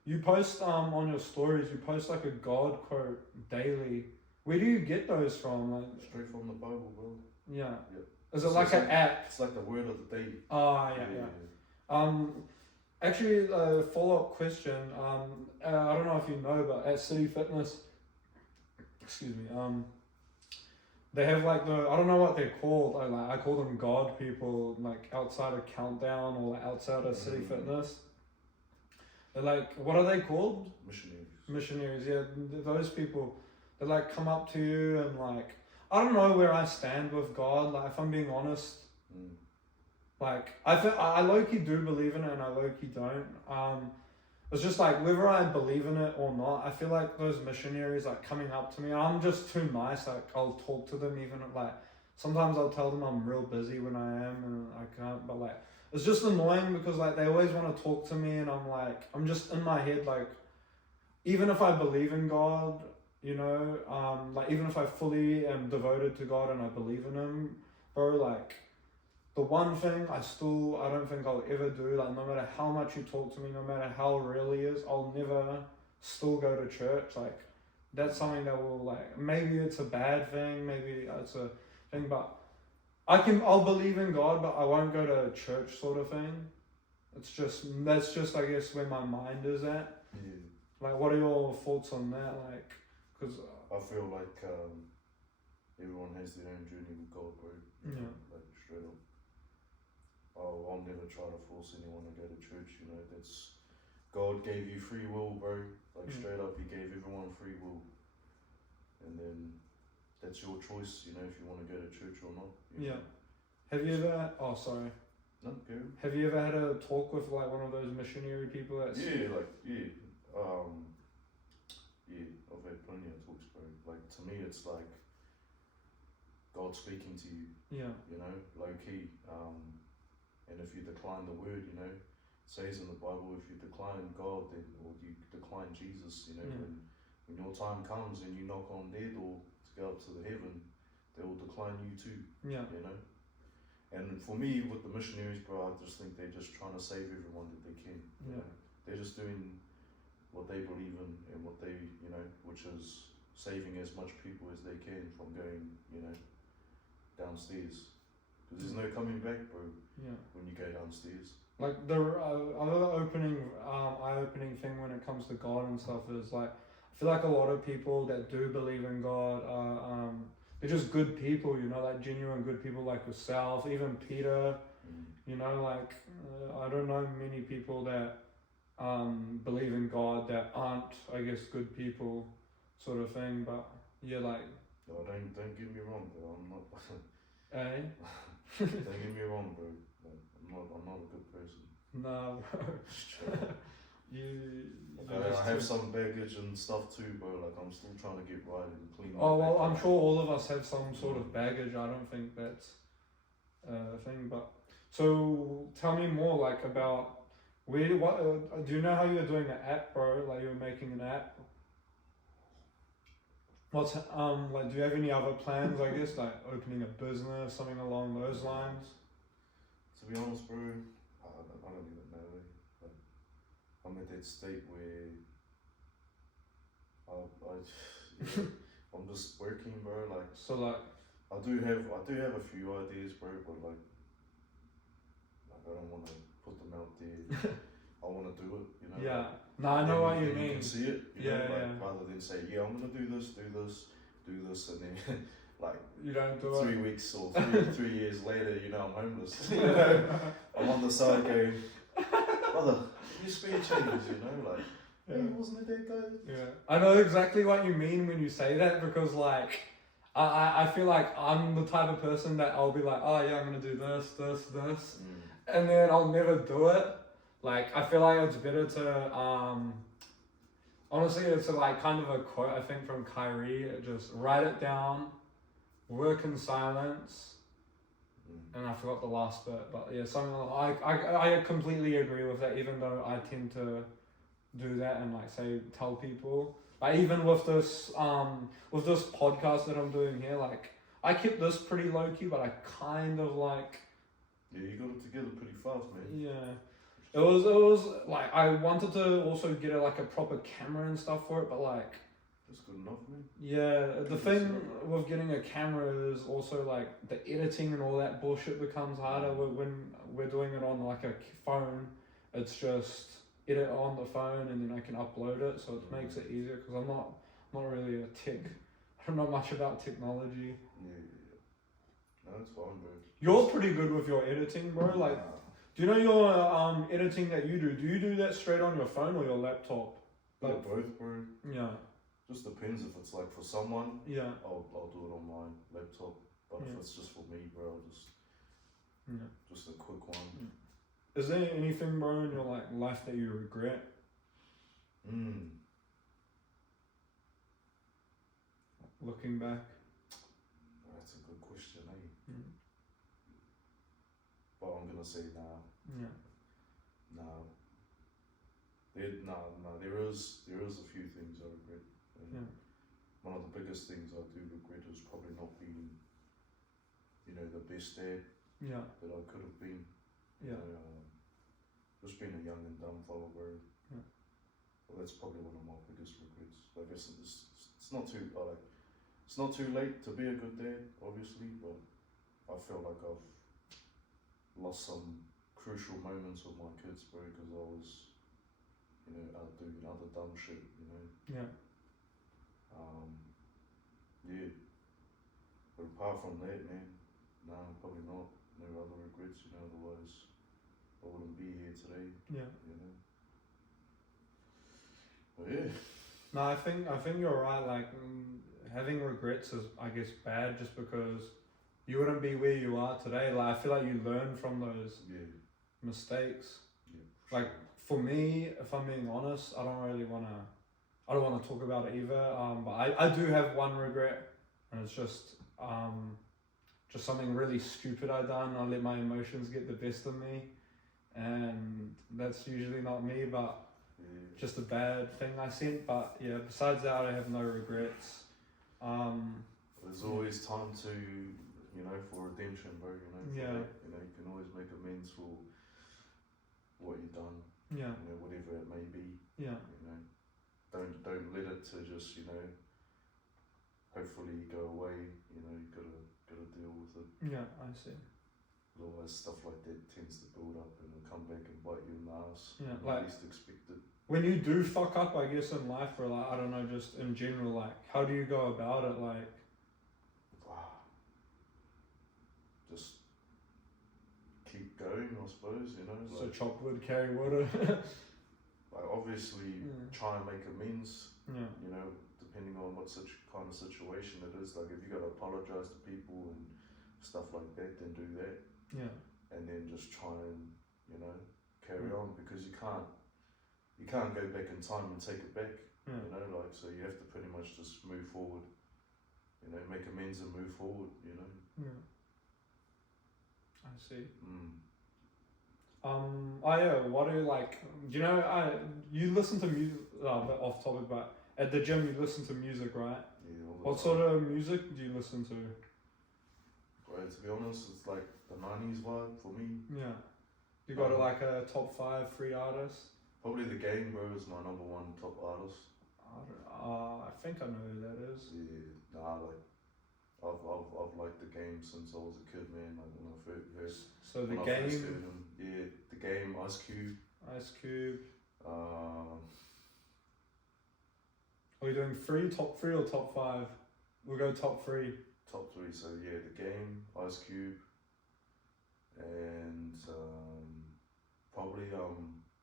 you post on your stories, you post like a God quote daily. Where do you get those from? Like, Straight from the Bible, bro. yeah. Yep. Is it So like it's an like- app? It's like the word of the day. Oh, yeah. Actually, a follow-up question. I don't know if you know, but at City Fitness, excuse me, they have like I don't know what they're called. I call them God people, like outside of Countdown or like outside of City Fitness. They're like, what are they called? Missionaries. Missionaries, yeah. Those people, they like come up to you and like, I don't know where I stand with God. Like, if I'm being honest, like I low-key do believe in it and I low-key don't. It's just like whether I believe in it or not, I feel like those missionaries like coming up to me, I'm just too nice. Like, I'll talk to them even like sometimes I'll tell them I'm real busy when I am and I can't, but like it's just annoying because like they always want to talk to me and I'm just in my head like, even if I believe in God, you know, like even if I fully am devoted to God and I believe in Him, bro, like the one thing I don't think I'll ever do, like no matter how much you talk to me, no matter how real he is, I'll never still go to church. Like that's something that will like, maybe it's a bad thing, maybe it's a thing, but I'll believe in God, but I won't go to church sort of thing. That's just I guess where my mind is at. Yeah. Like what are your thoughts on that? Like, cause I feel like everyone has their own journey with God, bro. yeah. Like straight up. I'll never try to force anyone to go to church, you know, that's, God gave you free will, bro, like straight up, He gave everyone free will, and then that's your choice, you know, if you want to go to church or not. Yeah. Have you ever, oh sorry, No, go. have you ever had a talk with like one of those missionary people that's... Yeah, I've had plenty of talks, bro, like to me it's like God speaking to you, Yeah. you know, low key, and if you decline the word, you know, it says in the Bible, if you decline God, then, or you decline Jesus, you know, when your time comes and you knock on their door to go up to the heaven, they will decline you too, Yeah. you know. And for me, with the missionaries, bro, I just think they're just trying to save everyone that they can. You know? They're just doing what they believe in and what they, you know, which is saving as much people as they can from going, you know, downstairs. Because there's no coming back, bro, when you go downstairs. Like the other eye-opening thing when it comes to God and stuff is like, I feel like a lot of people that do believe in God are they're just good people, you know, like genuine good people like yourself, even Peter, you know, like I don't know many people that believe in God that aren't, I guess, good people, sort of thing. But yeah, like. No, don't get me wrong, bro. I'm not. Eh? Don't get me wrong, bro. I'm not a good person. Nah, bro. I have some baggage and stuff too, bro. Like I'm still trying to get right and clean. Oh well, I'm sure all of us have some sort of baggage. I don't think that's a thing. But so tell me more, like about what do you know how you're doing the app, bro? Like you're making an app. What's like? Do you have any other plans? I guess like opening a business, something along those lines. To be honest, bro, I don't even know. Like, I'm at that state where I'm just working, bro. Like so, like I do have a few ideas, bro, but like I don't want to put them out there. I want to do it, you know. Yeah. Like, no, I know what you You mean. can see it, you know, like, yeah. rather than say, yeah, I'm gonna do this, and then like you don't do 3 it. weeks or 3 years later, you know, I'm homeless. You know, I'm on the side going, brother, you speed change, you know, like, hey, wasn't it that guy? Yeah, I know exactly what you mean when you say that, because like I feel like I'm the type of person that I'll be like, oh yeah, I'm gonna do this, and then I'll never do it. Like I feel like it's better to honestly, it's like kind of a quote I think from Kyrie. Just write it down, work in silence, And I forgot the last bit, but yeah, something like I completely agree with that. Even though I tend to do that and like say tell people, like even with this podcast that I'm doing here, like I kept this pretty low key, but I kind of like Yeah, you got it together pretty fast, man. yeah. It was like I wanted to also get like a proper camera and stuff for it, but like that's good enough, man. yeah, the thing with getting a camera is also like the editing and all that bullshit becomes harder when we're doing it on like a phone. It's just edit on the phone and then I can upload it, so it makes it easier because I'm not really a tech. I don't know much about technology. Yeah. No, it's fine, bro. You're pretty good with your editing, bro. Like, do you know your editing that you do? Do you do that straight on your phone or your laptop? Like both, bro. Yeah. Just depends if it's like for someone. Yeah. I'll do it on my laptop. But if it's just for me, bro, just a quick one. Is there anything, bro, in your like life that you regret? Looking back. That's a good question, eh? But I'm gonna say nah. Yeah. Nah. There is a few things I regret. One of the biggest things I do regret is probably not being, the best dad that I could have been. Just being a young and dumb fellow, bro. Well, that's probably one of my biggest regrets. I guess it's not too it's not too late to be a good dad, obviously, but I feel like I've lost some crucial moments with my kids, bro, because I was, out doing other dumb shit, Yeah. Yeah. But apart from that, man, no, probably not. No other regrets, otherwise I wouldn't be here today. Yeah. But yeah. No, I think you're right. Like having regrets is, I guess, bad just because you wouldn't be where you are today. Like I feel like you learn from those mistakes. Yeah. Like for me, if I'm being honest, I don't want to talk about it either. But I do have one regret, and it's just something really stupid I done. I let my emotions get the best of me, and that's usually not me, but just a bad thing I sent. But yeah, besides that, I have no regrets. There's always time to, for redemption, bro. You can always make amends for what you've done. Yeah. Whatever it may be. Yeah. Don't let it to just, hopefully go away. You gotta deal with it. Yeah, I see. Otherwise, stuff like that tends to build up and it'll come back and bite you in the ass. Yeah, like least expected. When you do fuck up, I guess in life, or like I don't know, just in general, like how do you go about it? Like, just keep going, I suppose. So chop wood, carry water. Like obviously, try and make amends. Yeah. Depending on what kind of situation it is. Like if you gotta apologize to people and stuff like that, then do that. Yeah. And then just try and carry on, because you can't go back in time and take it back. So you have to pretty much just move forward. Make amends and move forward. Yeah. I see. Mm. Oh yeah, what do you like? Do you know? You listen to music. A bit off topic, but at the gym you listen to music, right? Yeah. What sort of music do you listen to? Well, to be honest, it's like the 90s vibe for me. Yeah. You got like a top 5 free artists? Probably The Game, bro, is my number 1 top artist. I think I know who that is. Yeah. I've liked The Game since I was a kid, man. Like when I first heard. So The Game. Yeah, The Game, Ice Cube. Ice Cube. Are we doing top 3 or top 5? We'll go top 3. Top 3, so yeah, The Game, Ice Cube, and probably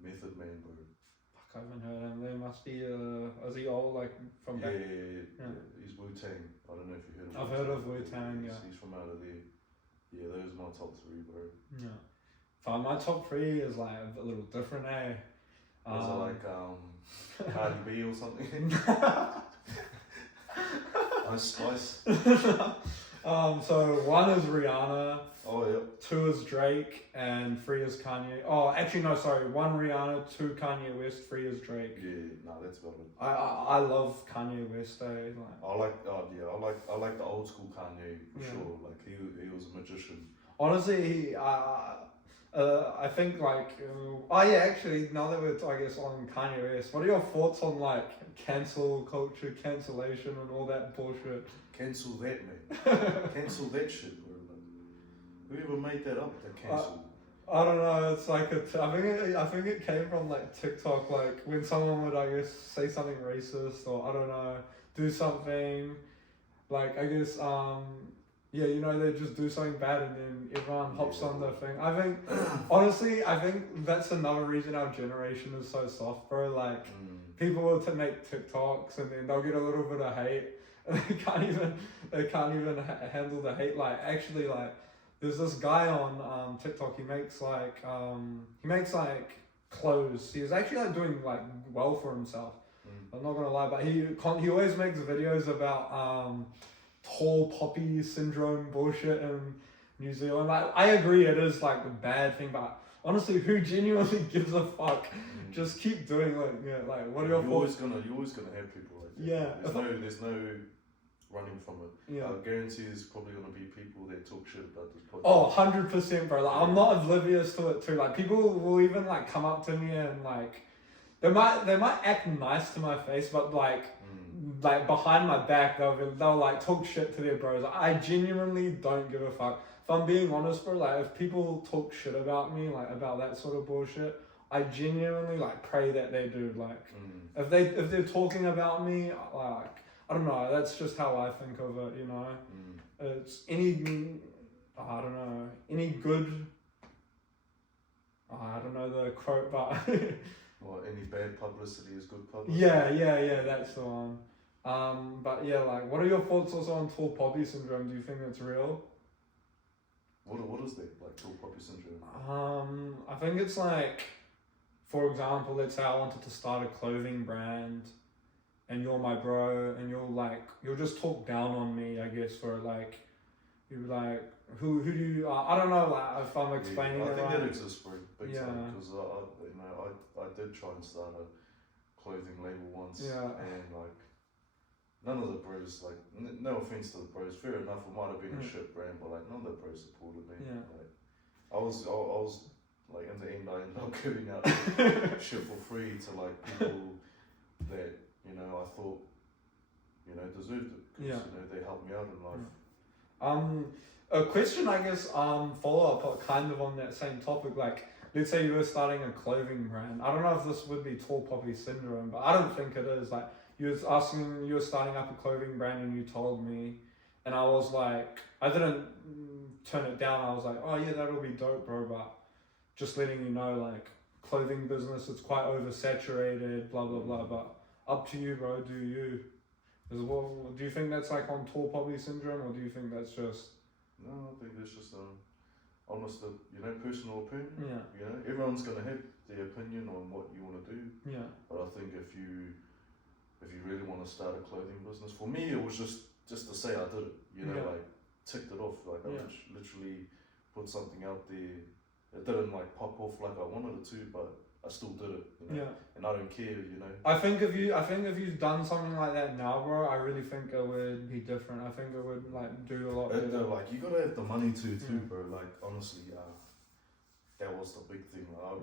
Method Man, bro. Fuck, I haven't heard him. They must be is he old, like from back? Yeah. He's Wu-Tang. I don't know if you heard of him. I've heard of Wu-Tang, yeah. He's from out of there. Yeah, those are my top 3, bro. Yeah. Fine, my top 3 is like a little different, eh? Is it like Cardi B or something? Ice Spice. So one is Rihanna, Oh yeah. two is Drake, and three is Kanye. Oh, actually no, sorry. One Rihanna, two Kanye West, three is Drake. Yeah, no, that's about it. I love Kanye West. Like. I like the old school Kanye for Yeah. sure. Like he was a magician. Honestly, I think like oh yeah, actually now that we're I guess on Kanye West, what are your thoughts on like cancel culture, cancellation, and all that bullshit? Cancel that, man. Cancel that shit, bro. Like, whoever made that up, the cancel. I don't know. It's like I think it came from like TikTok. Like when someone would I guess say something racist or I don't know, do something, like I guess yeah, you know, they just do something bad and then everyone hops on the thing. I think honestly, I think that's another reason our generation is so soft, bro. Like people will to make TikToks and then they'll get a little bit of hate and they can't even handle the hate. Like actually, like there's this guy on TikTok. He makes like clothes. He's actually like doing like well for himself. I'm not gonna lie, but he always makes videos about tall poppy syndrome bullshit in New Zealand. Like I agree, it is like a bad thing, but honestly, who genuinely gives a fuck? Just keep doing like what are your thoughts? You're always gonna have people like that. Yeah. There's no running from it. Yeah. I guarantee there's probably gonna be people that talk shit about this podcast. Oh, 100%, bro. Like I'm not oblivious to it too. Like people will even like come up to me and like they might act nice to my face, but like behind my back they'll like talk shit to their bros. I genuinely don't give a fuck. If I'm being honest, bro, like if people talk shit about me, like about that sort of bullshit, I genuinely like pray that they do. Like if they're talking about me, like I don't know, that's just how I think of it, you know. It's any good, I don't know the quote, but well, any bad publicity is good publicity. yeah, that's the one. But yeah, like what are your thoughts also on tall poppy syndrome? Do you think it's real? What is that, like tall poppy syndrome? I think it's like, for example, let's say I wanted to start a clothing brand and you're my bro and you'll just talk down on me, I guess, for like, you're like, who do you, I don't know, like if I'm explaining I it think right. that exists, bro, big Yeah. time, because I did try and start a clothing label once, Yeah. and like, none of the bros, like, no offense to the bros, fair enough, it might have been a shit brand, but like, none of the bros supported me. Yeah. Like, I was like, in the end, I ended up giving out shit for free to like people that, you know, I thought, you know, deserved it, because, you know, they helped me out in life. A question, I guess, follow up kind of on that same topic. Like, let's say you were starting a clothing brand. I don't know if this would be tall poppy syndrome, but I don't think it is. Like, you were starting up a clothing brand and you told me, and I was like, I didn't turn it down. I was like, oh yeah, that'll be dope, bro. But just letting you know, like, clothing business, it's quite oversaturated, blah, blah, blah. But up to you, bro. Do you? Do you think that's like on tall poppy syndrome, or do you think that's just? No, I think that's just honest, you know, personal opinion. Yeah. You know, everyone's gonna have their opinion on what you want to do. Yeah. But I think if you really want to start a clothing business, for me it was just to say I did it. You know, like ticked it off. Like I literally put something out there. It didn't like pop off like I wanted it to, but I still did it. You know? Yeah. And I don't care. You know. I think if you've done something like that now, bro, I really think it would be different. I think it would like do a lot better. Like you gotta have the money too, bro. Like honestly, that was the big thing. Like,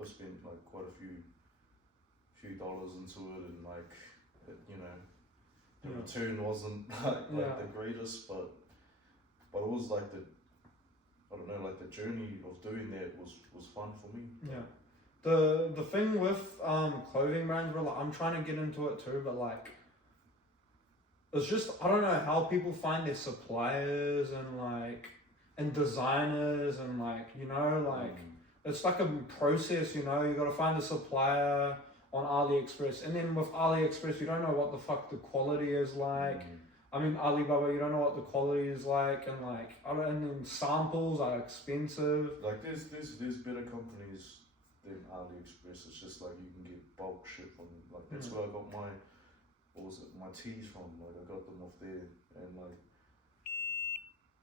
I spent like quite a few dollars into it, and like you know, the return wasn't like the greatest, but it was like I don't know, like the journey of doing that was fun for me. Yeah. The thing with clothing brands, bro, like, I'm trying to get into it too, but like it's just I don't know how people find their suppliers and designers and like, you know, like it's like a process, you know, you gotta find a supplier on AliExpress, and then with AliExpress you don't know what the fuck the quality is like. I mean, Alibaba, you don't know what the quality is like, and like, and then samples are expensive. Like, there's better companies than AliExpress. It's just like you can get bulk shit from. Like that's where I got my tees from. Like I got them off there, and like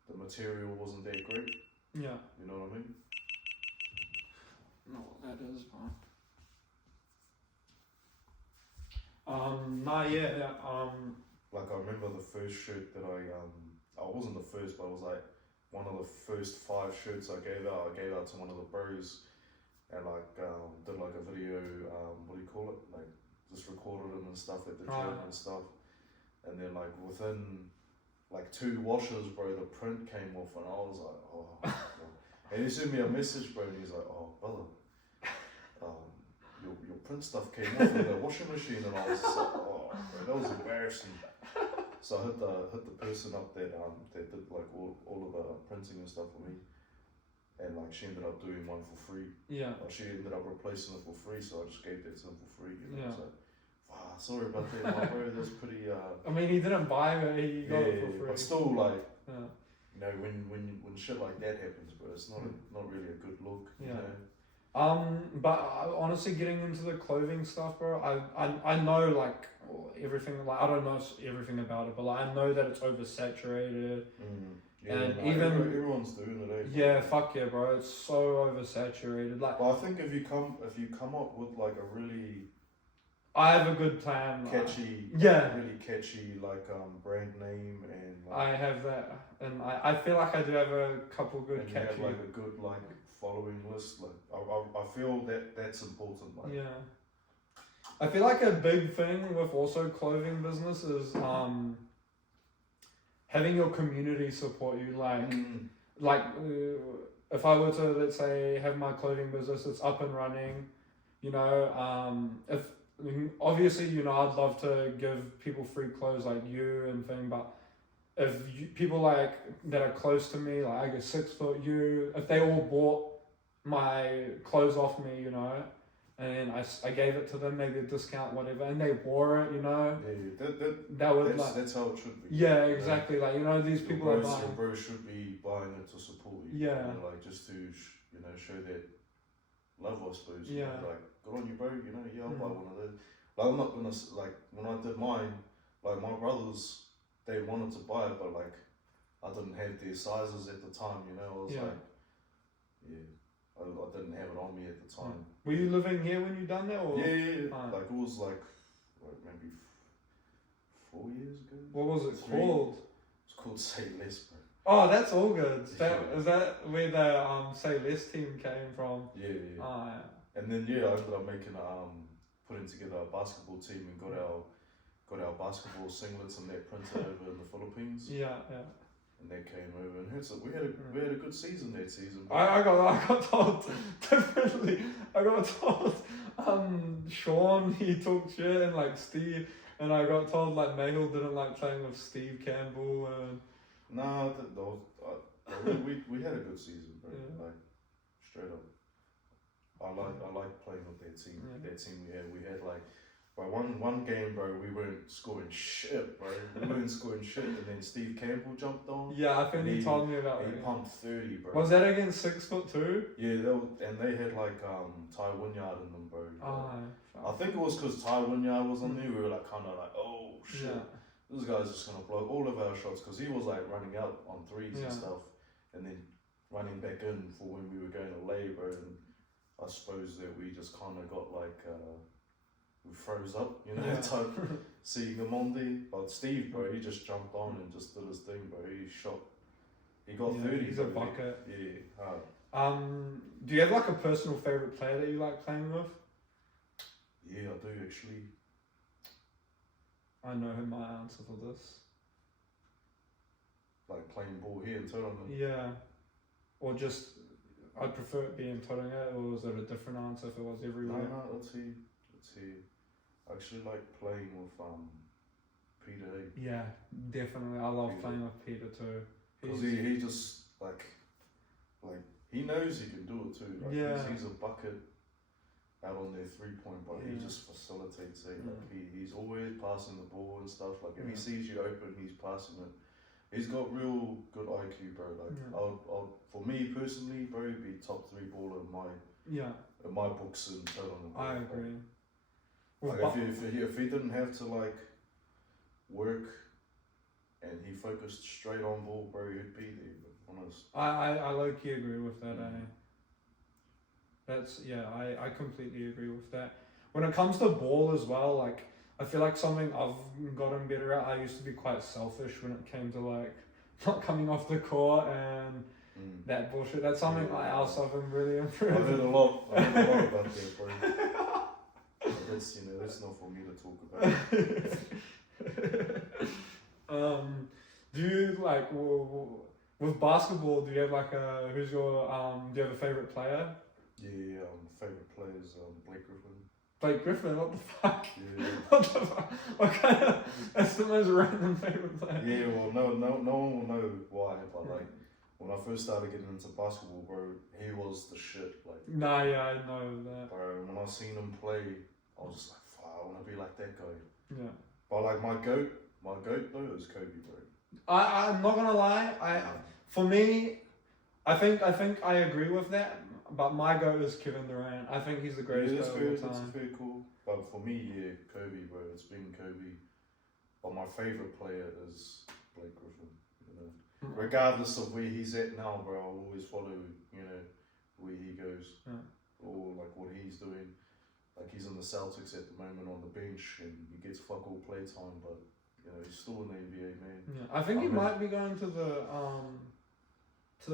the material wasn't that great. Yeah. You know what I mean? Know what that is, bro. Nah, yeah. Like I remember the first shirt that I wasn't the first, but I was like one of the first 5 shirts I gave out. I gave out to one of the bros, and like did like a video. What do you call it? Like just recorded them and stuff at the gym and stuff. And then like within like 2 washes, bro, the print came off, and I was like, oh. And he sent me a message, bro, and he's like, oh, brother, your print stuff came off in the washing machine, and I was just like, oh, bro, that was embarrassing. So I hit the person up that did like all of the printing and stuff for me, and like she ended up doing one for free. Yeah. Like she ended up replacing it for free, so I just gave that to him for free. You know, Yeah. so sorry about that, my bro. That's pretty. I mean, he didn't buy it; he got it for free. But still, like, yeah. you know, when shit like that happens, bro, it's not really a good look. Yeah. You know? But honestly, getting into the clothing stuff, bro, I know like everything. Like I don't know everything about it, but like I know that it's oversaturated. Yeah, and no, even everyone's doing it. Eh? Yeah, fuck yeah, bro. It's so oversaturated. Like, but I think if you come up with like a really I have a good plan. catchy, yeah, really catchy like brand name, and like, I have that, and I feel like I do have a couple good and catchy. you have like a good like following list. Like I feel that's important. Like, yeah, I feel like a big thing with also clothing business is having your community support you. Like if I were to, let's say, have my clothing business, it's up and running, you know, if obviously, you know, I'd love to give people free clothes like you and thing, but if people like that are close to me, like I guess 6 foot you, if they all bought my clothes off me, you know, and I gave it to them, maybe a discount, whatever, and they wore it, you know. Yeah, that would that's how it should be. Yeah, exactly. Like, you know, these people are buying. Your bro should be buying it to support you. Yeah. You know, like just to show that love, I suppose. Yeah. You know, like good on you, bro. You know, yeah, I'll buy one of those. Like I'm not gonna like when I did mine, like my brothers, they wanted to buy it, but like I didn't have their sizes at the time. You know, I was like, yeah. I didn't have it on me at the time. Were you living here when you done that? Or? Yeah. Like it was like maybe 4 years ago. What was it 3. called? It's called Say Less, bro. Oh, that's all good. Is that where the Say Less team came from? Yeah. Yeah. And then I ended up making putting together a basketball team and got our basketball singlets and that printed over in the Philippines. Yeah. And they came over and we had a good season that season. I got told differently. I got told Sean, he talked shit, and like Steve, and I got told like Mayhill didn't like playing with Steve Campbell and. Nah, we had a good season, bro. Yeah. Like straight up. I like playing with that team. Yeah. That team we had like. By one game, bro, we weren't scoring shit, bro. We weren't scoring shit, and then Steve Campbell jumped on. Yeah, I think he told me about it. He pumped 30, bro. Was that against 6'2"? Yeah, and they had like Ty Wynyard in them, bro. Oh, I think it was because Ty Wynyard was on there. We were like kind of like, oh shit, this guy's just gonna blow all of our shots because he was like running out on threes and stuff, and then running back in for when we were going to lay, bro. And I suppose that we just kind of got like. We froze up, you know, type seeing him on there. But Steve, bro, he just jumped on and just did his thing, bro. He got 30. He's a bucket. Yeah, hard. Do you have like a personal favourite player that you like playing with? Yeah, I do actually. I know my answer for this. Like playing ball here in tournament? Yeah. Or just, I'd prefer it being Tauranga, or was there a different answer if it was everywhere? No, let's see. I actually like playing with Peter. Yeah, definitely. I love playing with Peter too. Because he just like he knows he can do it too. Like he's a bucket out on their 3-point, but he just facilitates it. Like he's always passing the ball and stuff. Like if he sees you open, he's passing it. He's got real good IQ, bro. Like I'll for me personally, bro, he'd be top 3 baller in my books and tournament. I agree. Like if he didn't have to like work and he focused straight on ball, bro, he'd be there. Honest. I low-key agree with that, Mm. That's, yeah, I completely agree with that. When it comes to ball as well, like, I feel like something I've gotten better at, I used to be quite selfish when it came to, like, not coming off the court and that bullshit. That's something else I've been really improved. I heard a lot about that, bro. That's, that's not for me to talk about. Do you, like, with basketball, do you have, like, who's your, do you have a favourite player? Yeah, favourite player is Blake Griffin. Blake Griffin, what the fuck? Yeah. What the fuck? What kind of, that's the most random favourite player. Yeah, well, no one will know why, but like, when I first started getting into basketball, bro, he was the shit. Like, Nah, yeah, I know that. bro, when I seen him play, I was just like, fuck, I want to be like that guy. Yeah. But like, my goat though is Kobe, bro. I'm not gonna lie. For me, I think I agree with that. But my goat is Kevin Durant. I think he's the greatest that's player of all That's time. very cool. But for me, yeah, Kobe, bro. It's been Kobe. But my favorite player is Blake Griffin. Regardless of where he's at now, bro, I'll always follow. Where he goes or like what he's doing. Like he's in the Celtics at the moment on the bench, and he gets fuck all play time, but he's still in the NBA, man. Yeah, I think he might be going to the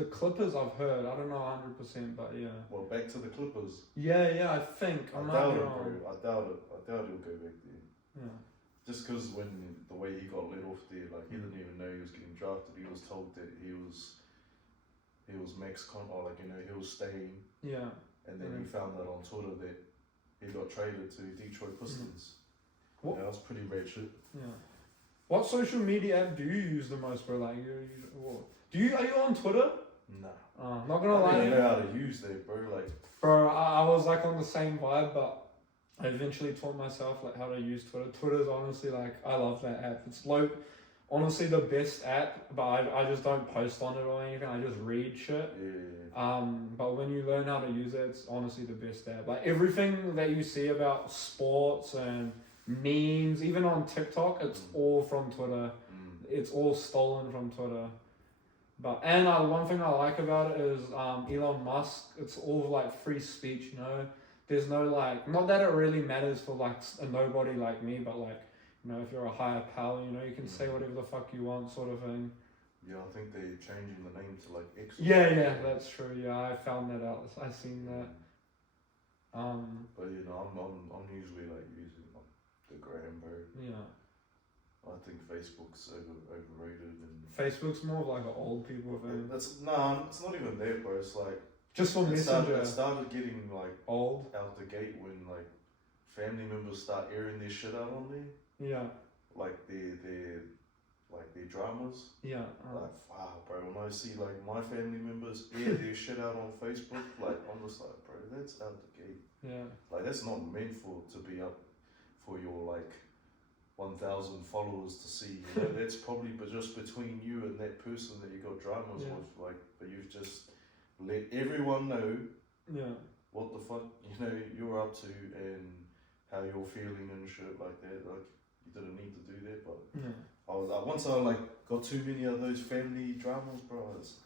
Clippers. I've heard. I don't know 100%, but yeah. Well, back to the Clippers. Yeah, I think. I doubt it, bro. I doubt it. I doubt he'll go back there. Yeah. Just because when the way he got let off there, like he didn't even know he was getting drafted. He was told that he was max or like he was staying. Yeah. And then he found out on Twitter that he got traded to Detroit Pistons. What? Yeah, that was pretty rad shit. Yeah. What social media app do you use the most, bro? Like, are you on Twitter? Nah. Not gonna lie. I don't even know how to use that, bro. Like, bro, I was like on the same vibe, but I eventually taught myself like how to use Twitter. Twitter's honestly like, I love that app. It's honestly the best app, but I just don't post on it or anything. I just read shit. Yeah. But when you learn how to use it, it's honestly the best app. Like everything that you see about sports and memes, even on TikTok, it's all from Twitter. It's all stolen from Twitter. And one thing I like about it is Elon Musk. It's all like free speech, There's no like, not that it really matters for like a nobody like me, but like, if you're a higher power, you can say whatever the fuck you want, sort of thing. Yeah, I think they're changing the name to like X. Yeah, that's true. Yeah, I found that out. I seen that. But I'm usually like using like the gram, bro. Yeah. I think Facebook's overrated and. Facebook's more of like an old people thing. It's not even that, bro. It's like. Just for Messenger. It started getting like old out the gate when like family members start airing their shit out on there. Yeah. Like their dramas. Yeah. Like wow, bro. When I see like my family members air their shit out on Facebook, like I'm just like, bro, that's out the gate. Yeah. Like that's not meant to be up for your like 1,000 followers to see. That's probably just between you and that person that you got dramas with. Like, but you've just let everyone know what the fuck you're up to and how you're feeling and shit like that. Like you didn't need to do that, but once I like got too many of those family dramas, bro, I just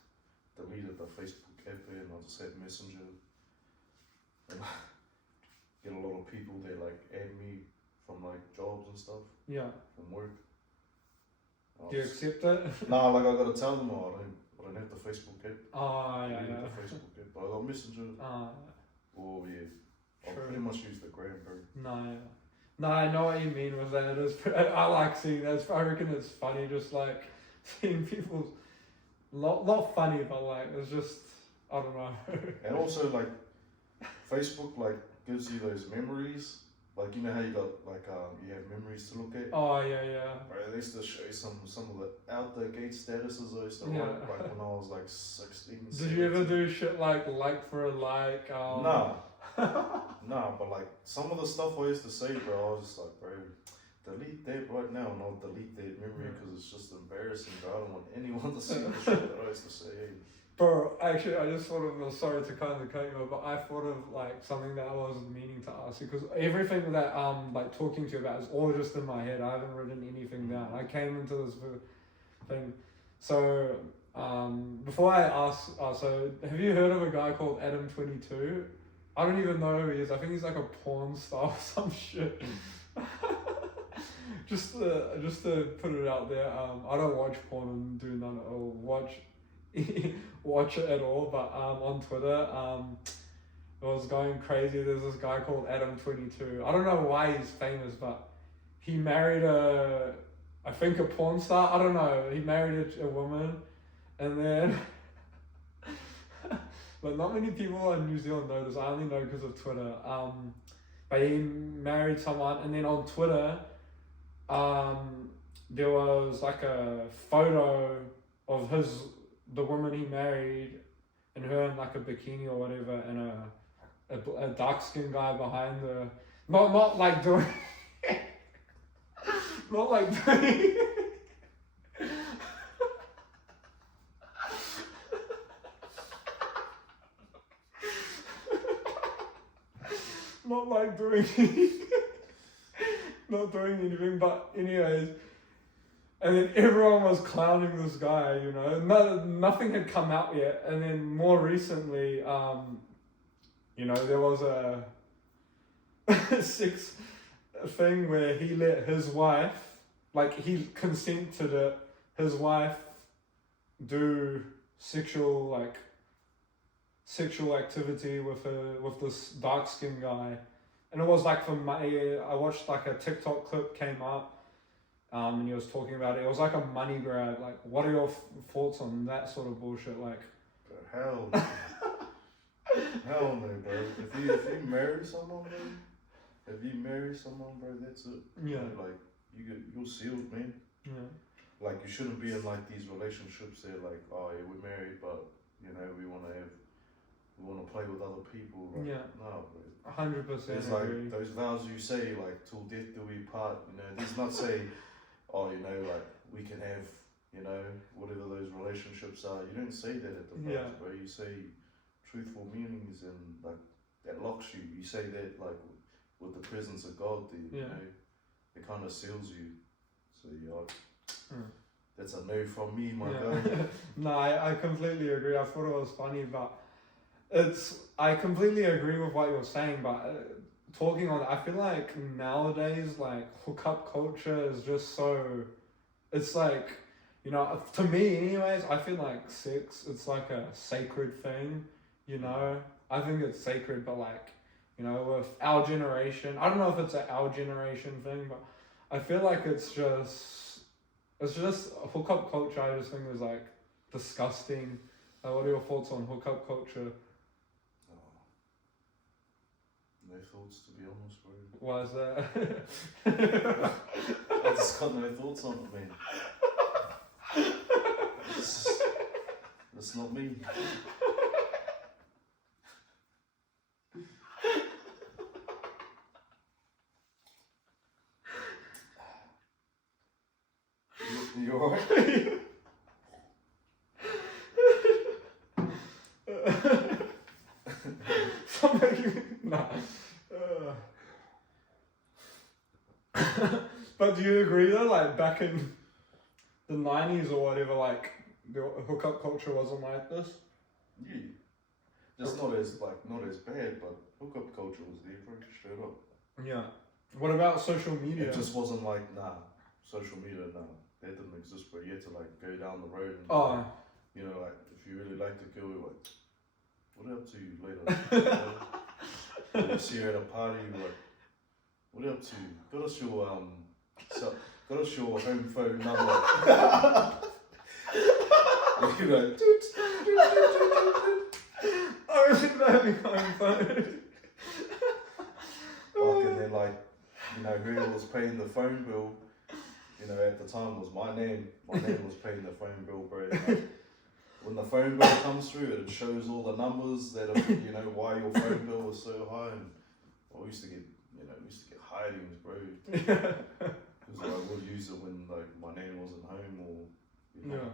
deleted the Facebook app and I just had Messenger. And get a lot of people that like add me from like jobs and stuff. Yeah. From work. Do you accept it? Nah, like I gotta tell them I don't have the Facebook app. Oh, yeah. The Facebook app, but I got Messenger. Oh yeah. I pretty much use the gram, bro. No, I know what you mean with that. I like seeing that. I reckon it's funny, just like seeing people's not funny, but like it's just I don't know. And also like Facebook like gives you those memories. Like how you got like you have memories to look at. Oh yeah. Right, they used to show you some of the out the gate statuses I used to like when I was like 16. Did 17. you ever do shit like for a like? Nah, but like some of the stuff I used to say, bro, I was just like, bro, delete that right now, and I'll delete that memory because it's just embarrassing, bro. I don't want anyone to see the shit that I used to say. Bro, actually, I just thought of, sorry to kind of cut you off, but I thought of like something that I wasn't meaning to ask you, because everything that I'm like talking to you about is all just in my head. I haven't written anything down. I came into this thing. So before I ask, so have you heard of a guy called Adam22? I don't even know who he is. I think he's like a porn star or some shit. just to put it out there, I don't watch porn and do none or watch it at all. But on Twitter, it was going crazy. There's this guy called Adam22. I don't know why he's famous, but he married I think a porn star. I don't know. He married a woman, and then. But not many people in New Zealand know this. I only know because of Twitter. But he married someone, and then on Twitter, there was like a photo of the woman he married, and her in like a bikini or whatever, and a dark skinned guy behind her. Not like doing, not like doing. Not like doing not doing anything, but anyways, and then everyone was clowning this guy, you know. Nothing had come out yet, and then more recently, you know, there was a sex thing where he let his wife, like he consented it, his wife do sexual activity with this dark skinned guy, and it was like I watched like a TikTok clip came up, and he was talking about it. It was like a money grab. Like, what are your thoughts on that sort of bullshit? Like, hell no, bro. If you marry someone, bro, that's it. Yeah. Like you're sealed, man. Yeah. Like you shouldn't be in like these relationships. They're like, oh yeah, we're married, but you know we want to play with other people. Like, yeah. No, bro. 100%. There's like those vows you say, like till death do we part. You know, there's not say, oh, you know, like we can have, you know, whatever those relationships are. You don't say that at the vows, bro. You say truthful meanings, and like that locks you. You say that like with the presence of God there. You know, it kind of seals you. So yeah. That's a no from me, my guy. No, I completely agree. I thought it was funny, but I completely agree with what you're saying, but talking on, I feel like nowadays, like hookup culture is just so, it's like, you know, to me anyways, I feel like sex, it's like a sacred thing, you know. I think it's sacred, but like, you know, with our generation, I don't know if it's our generation thing, but I feel like it's just hookup culture. I just think is like disgusting. What are your thoughts on hookup culture? No thoughts, to be honest, bro. Why is that? I just got no thoughts on it, man. That's not me. You alright? Nah. But do you agree though, like back in the 90s or whatever, like the hookup culture wasn't like this? Yeah. Just not as bad, but hookup culture was there, bro, straight up. Yeah. What about social media? It just wasn't like, social media, that didn't exist, bro. You had to like go down the road and you know, like if you really liked the girl, you're like, what up to you later? You see her at a party, you're like, what are you up to? Got us your home phone number. You're like, I remember having home phone. And then like, you know, whoever was paying the phone bill, you know, at the time was my name. My name was paying the phone bill, bro. Like, when the phone bill comes through, it shows all the numbers that are, you know, why your phone bill was so high. And we used to get hidings, bro. Because I would use it when like my name wasn't home, or you know. Yeah,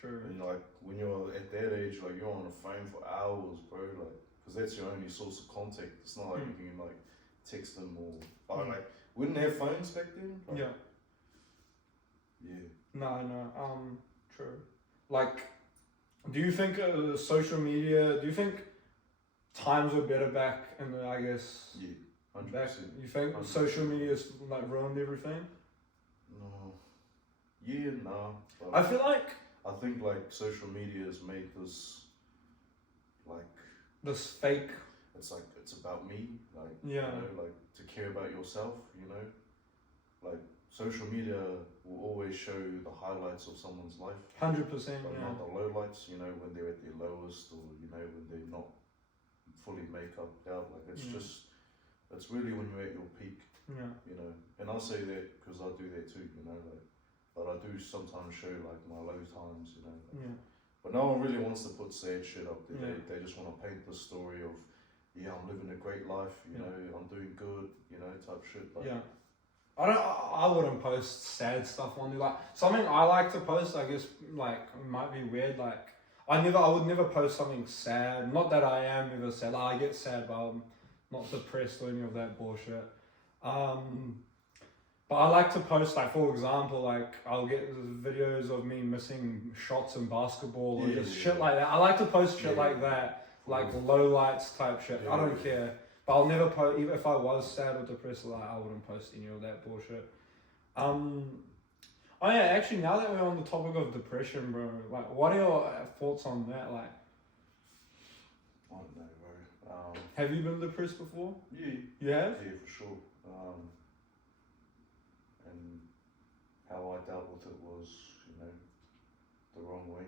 true. And like when you're at that age, like you're on the phone for hours, bro. Like, because that's your only source of contact. It's not like you can like text them or like wouldn't have phones back then. Like, yeah. Yeah. No. True. Like, do you think social media? Do you think times were better back in the? I guess. Yeah, 100%. Back. You think 100%. social media's like ruined everything? No. Yeah, no. I feel like I think like social media has made this like this fake. it's like it's about me, like Yeah. you know, like to care about yourself, you know. Like social media will always show the highlights of someone's life, 100%. but Yeah. not the lowlights, you know, when they're at their lowest or you know when they're not fully makeup out. Like it's just it's really when you're at your peak, Yeah. you know. And I say that because I do that too, you know, like but I do sometimes show like my low times, you know. Like, Yeah. but no one really wants to put sad shit up there. Yeah. They just want to paint the story of, yeah, I'm living a great life, you Yeah. know, I'm doing good, you know, type shit. Like, Yeah. I wouldn't post sad stuff on there. Like something I like to post, I guess, like might be weird. Like I would never post something sad. Not that I am ever sad. Like, I get sad, but I'm not depressed or any of that bullshit. But I like to post, like, for example, like I'll get videos of me missing shots in basketball or just shit like that. I like to post shit like that, like low lights type shit. I don't care. But I'll never post, even if I was sad or depressed, like, I wouldn't post any of that bullshit. Oh yeah, actually, now that we're on the topic of depression, bro, like, what are your thoughts on that? Like, I don't know, bro. have you been depressed before? Yeah. You have? Yeah, for sure. And how I dealt with it was, you know, the wrong way.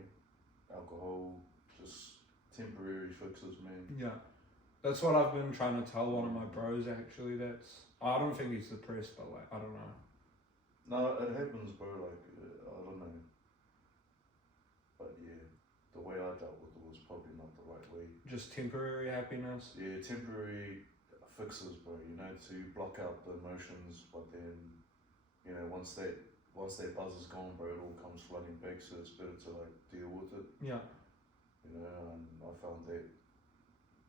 Alcohol, just temporary fixes, man. Yeah. That's what I've been trying to tell one of my bros, actually. I don't think he's depressed, but like, I don't know. No, it happens, bro. Like, I don't know. But yeah, the way I dealt with it was probably not the right way. Just temporary happiness. Yeah, temporary fixes, bro. You know, to block out the emotions, but then, you know, once that buzz is gone, bro, it all comes flooding back. So it's better to like deal with it. Yeah. You know, and I found that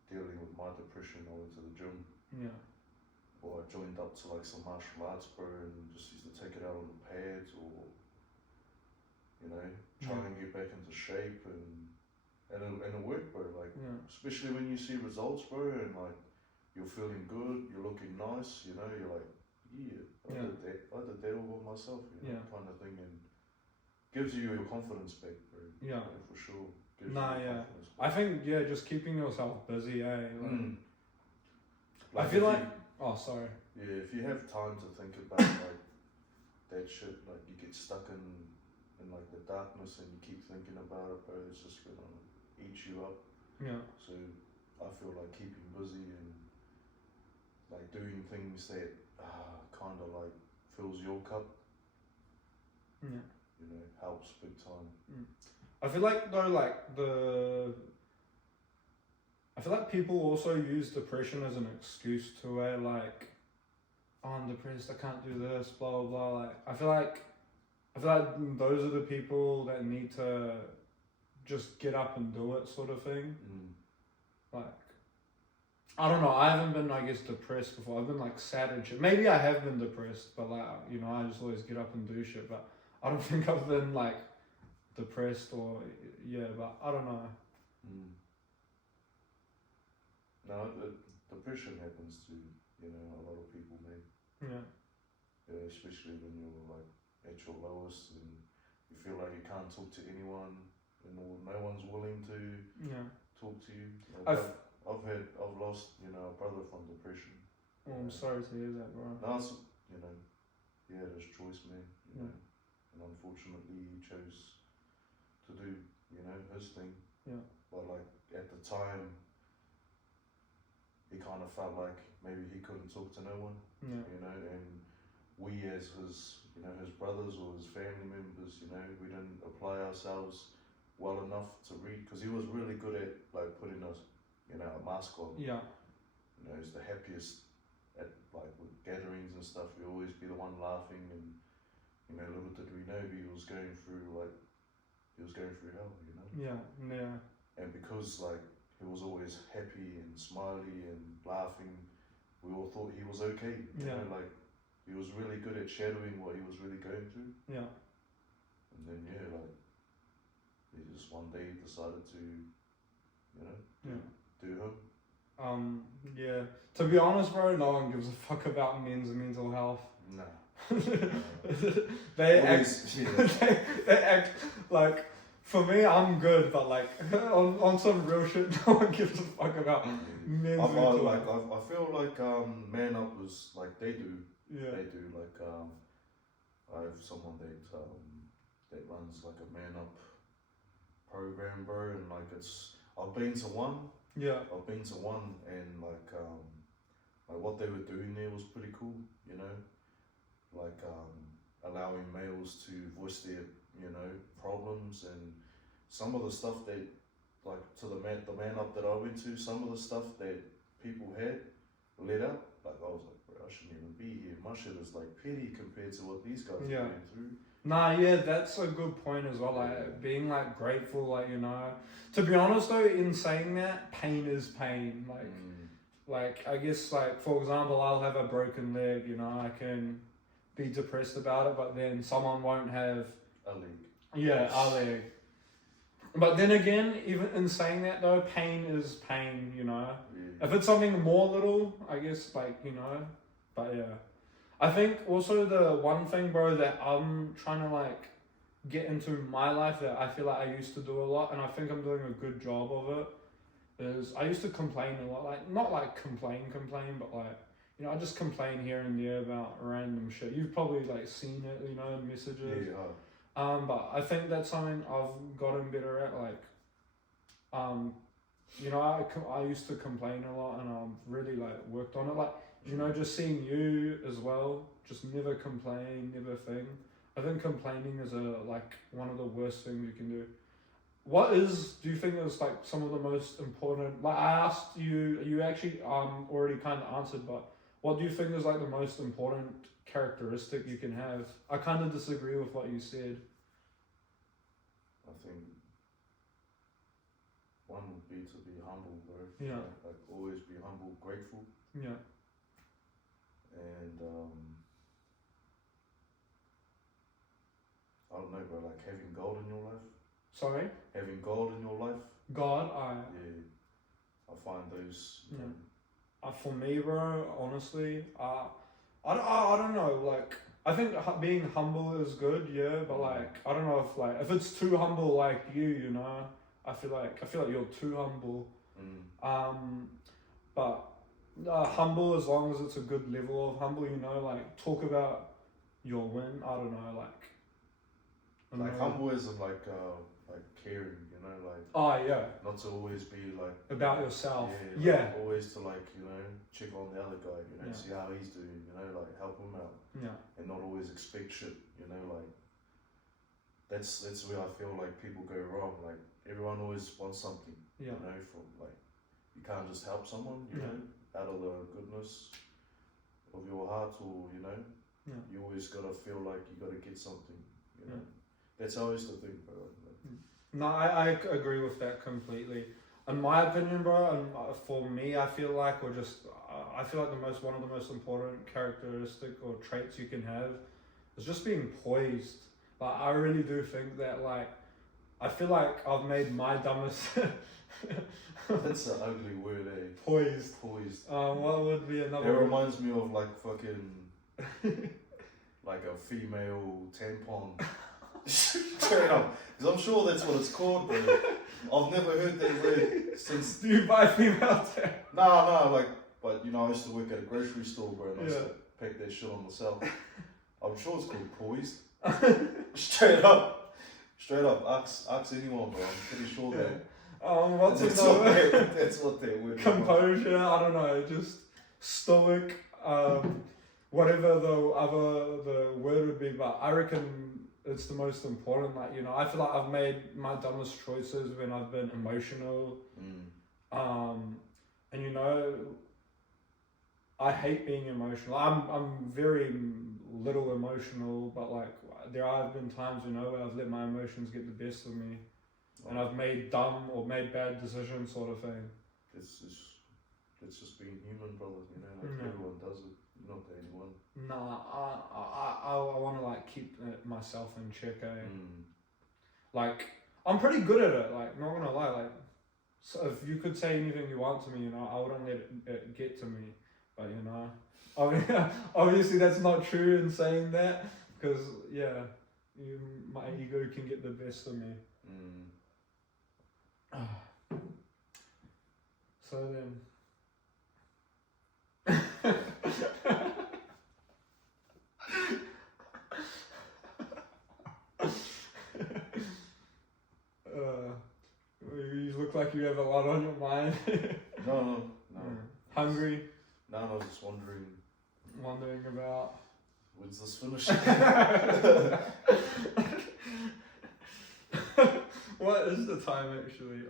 dealing with my depression, I went to the gym. Yeah. Or I joined up to like some martial arts, bro, and just used to take it out on the pads, or you know, try and get back into shape, and it worked, bro. Like, especially when you see results, bro, and like you're feeling good, you're looking nice, you know, you're like, I did that all by myself, you know, kind of thing, and gives you your confidence back, bro. Yeah, you know, for sure. I think just keeping yourself busy, Like, like I feel like. Oh, sorry. Yeah, if you have time to think about like that shit, like you get stuck in like the darkness and you keep thinking about it, bro, it's just gonna eat you up. Yeah. So I feel like keeping busy and like doing things that kind of like fills your cup, you know, helps big time. I feel like though, I feel like people also use depression as an excuse to where like, oh, I'm depressed, I can't do this, blah blah blah. Like, I feel like those are the people that need to just get up and do it, sort of thing. Like, I don't know, I haven't been, I guess, depressed before. I've been like sad and shit. Maybe I have been depressed, but like, you know, I just always get up and do shit. But I don't think I've been like depressed or but I don't know. No, depression happens to, you know, a lot of people, man. Yeah, especially when you're like at your lowest and you feel like you can't talk to anyone and no one's willing to talk to you. Like, I've lost, you know, a brother from depression. Oh, I'm sorry to hear that, bro. No, it's, you know, he had his choice, man. You know, and unfortunately he chose to do, you know, his thing. Yeah. But like at the time, he kind of felt like maybe he couldn't talk to no one, you know, and we as his, you know, his brothers or his family members, you know, we didn't apply ourselves well enough to read, because he was really good at like putting us, you know, a mask on. Yeah. You know, he's the happiest at like with gatherings and stuff. He'd always be the one laughing, and you know, little did we know he was going through hell, you know. Yeah. And because like he was always happy and smiley and laughing, we all thought he was okay. You know, like he was really good at shadowing what he was really going through. Yeah. And then like he just one day decided to, Yeah. do him. Yeah. To be honest, bro, no one gives a fuck about men's mental health. Nah. They Always, act. They act like. For me, I'm good, but like on some real shit, no one gives a fuck about men's mental health. I feel like Man Up was like they do. Yeah. They do like I have someone that runs like a Man Up program, bro, and like I've been to one. Yeah. I've been to one, and like what they were doing there was pretty cool, like allowing males to voice their problems, and some of the stuff that like to the man up that I went to, some of the stuff that people had let out, like I was like, bro, I shouldn't even be here. My shit is like petty compared to what these guys are going through. Nah, yeah, that's a good point as well. Like being like grateful, like To be honest though, in saying that, pain is pain. Like I guess like for example, I'll have a broken leg. I can be depressed about it, but then someone won't have a leg. Yeah, a leg. But then again, even in saying that though, pain is pain. Yeah. If it's something more little, I guess like but yeah. I think also the one thing, bro, that I'm trying to like get into my life that I feel like I used to do a lot, and I think I'm doing a good job of it, is I used to complain a lot. Like, not like complain, but like, I just complain here and there about random shit. You've probably like seen it, in messages. Yeah. But I think that's something I've gotten better at. Like, I used to complain a lot, and I've really like worked on it. Like, just seeing you as well, just never complain, never thing. I think complaining is one of the worst things you can do. Do you think is like some of the most important, like I asked you, you actually already kind of answered, but what do you think is like the most important characteristic you can have? I kind of disagree with what you said. I think one would be to be humble, bro. Yeah. Like always be humble, grateful. Yeah. And I don't know, bro, like having gold in your life. Sorry? Having gold in your life. God, Yeah. I find those. For me, bro, honestly, I don't know. Like, I think being humble is good, yeah. But like, I don't know if it's too humble, like you, I feel like you're too humble. But humble as long as it's a good level of humble, like talk about your win. I don't know, like humble isn't like caring, like. Oh yeah. Not to always be like. About yourself. Yeah. Like always to like check on the other guy, see how he's doing, like help him out. Yeah. And not always expect shit, like. That's where I feel like people go wrong. Like everyone always wants something. Yeah. From like you can't just help someone, out of the goodness of your heart, or you always gotta feel like you gotta get something. That's always the thing, bro. No, I agree with that completely. In my opinion, bro, and for me, I feel like one of the most important characteristic or traits you can have is just being poised. Like, I really do think that, like, I feel like I've made my dumbest. That's an ugly word, eh? Poised. What would be another? It reminds me of like fucking, like a female tampon. Straight up, because I'm sure that's what it's called, but I've never heard that word since. Do you buy female tampons? Nah, like, but I used to work at a grocery store, bro, and I used to pack that shit on myself. I'm sure it's called poised. Straight up, ask anyone, bro. I'm pretty sure that. That's what they would. Composure, I don't know, just stoic, whatever the word would be, but I reckon it's the most important. Like, I feel like I've made my dumbest choices when I've been emotional. And I hate being emotional. I'm very little emotional, but like there have been times where I've let my emotions get the best of me, and I've made dumb or made bad decisions, sort of thing. It's just being human, brother. Everyone does it. You're not the only one. Nah, I want to like keep myself in check. Like I'm pretty good at it. Like, not gonna lie. Like, so if you could say anything you want to me, you know, I wouldn't let it get to me. But you know, I mean, obviously that's not true in saying that, because yeah, my ego can get the best of me. So then. You look like you have a lot on your mind. No. Hungry? No, I was just wondering about. When's this finish? What is the time actually?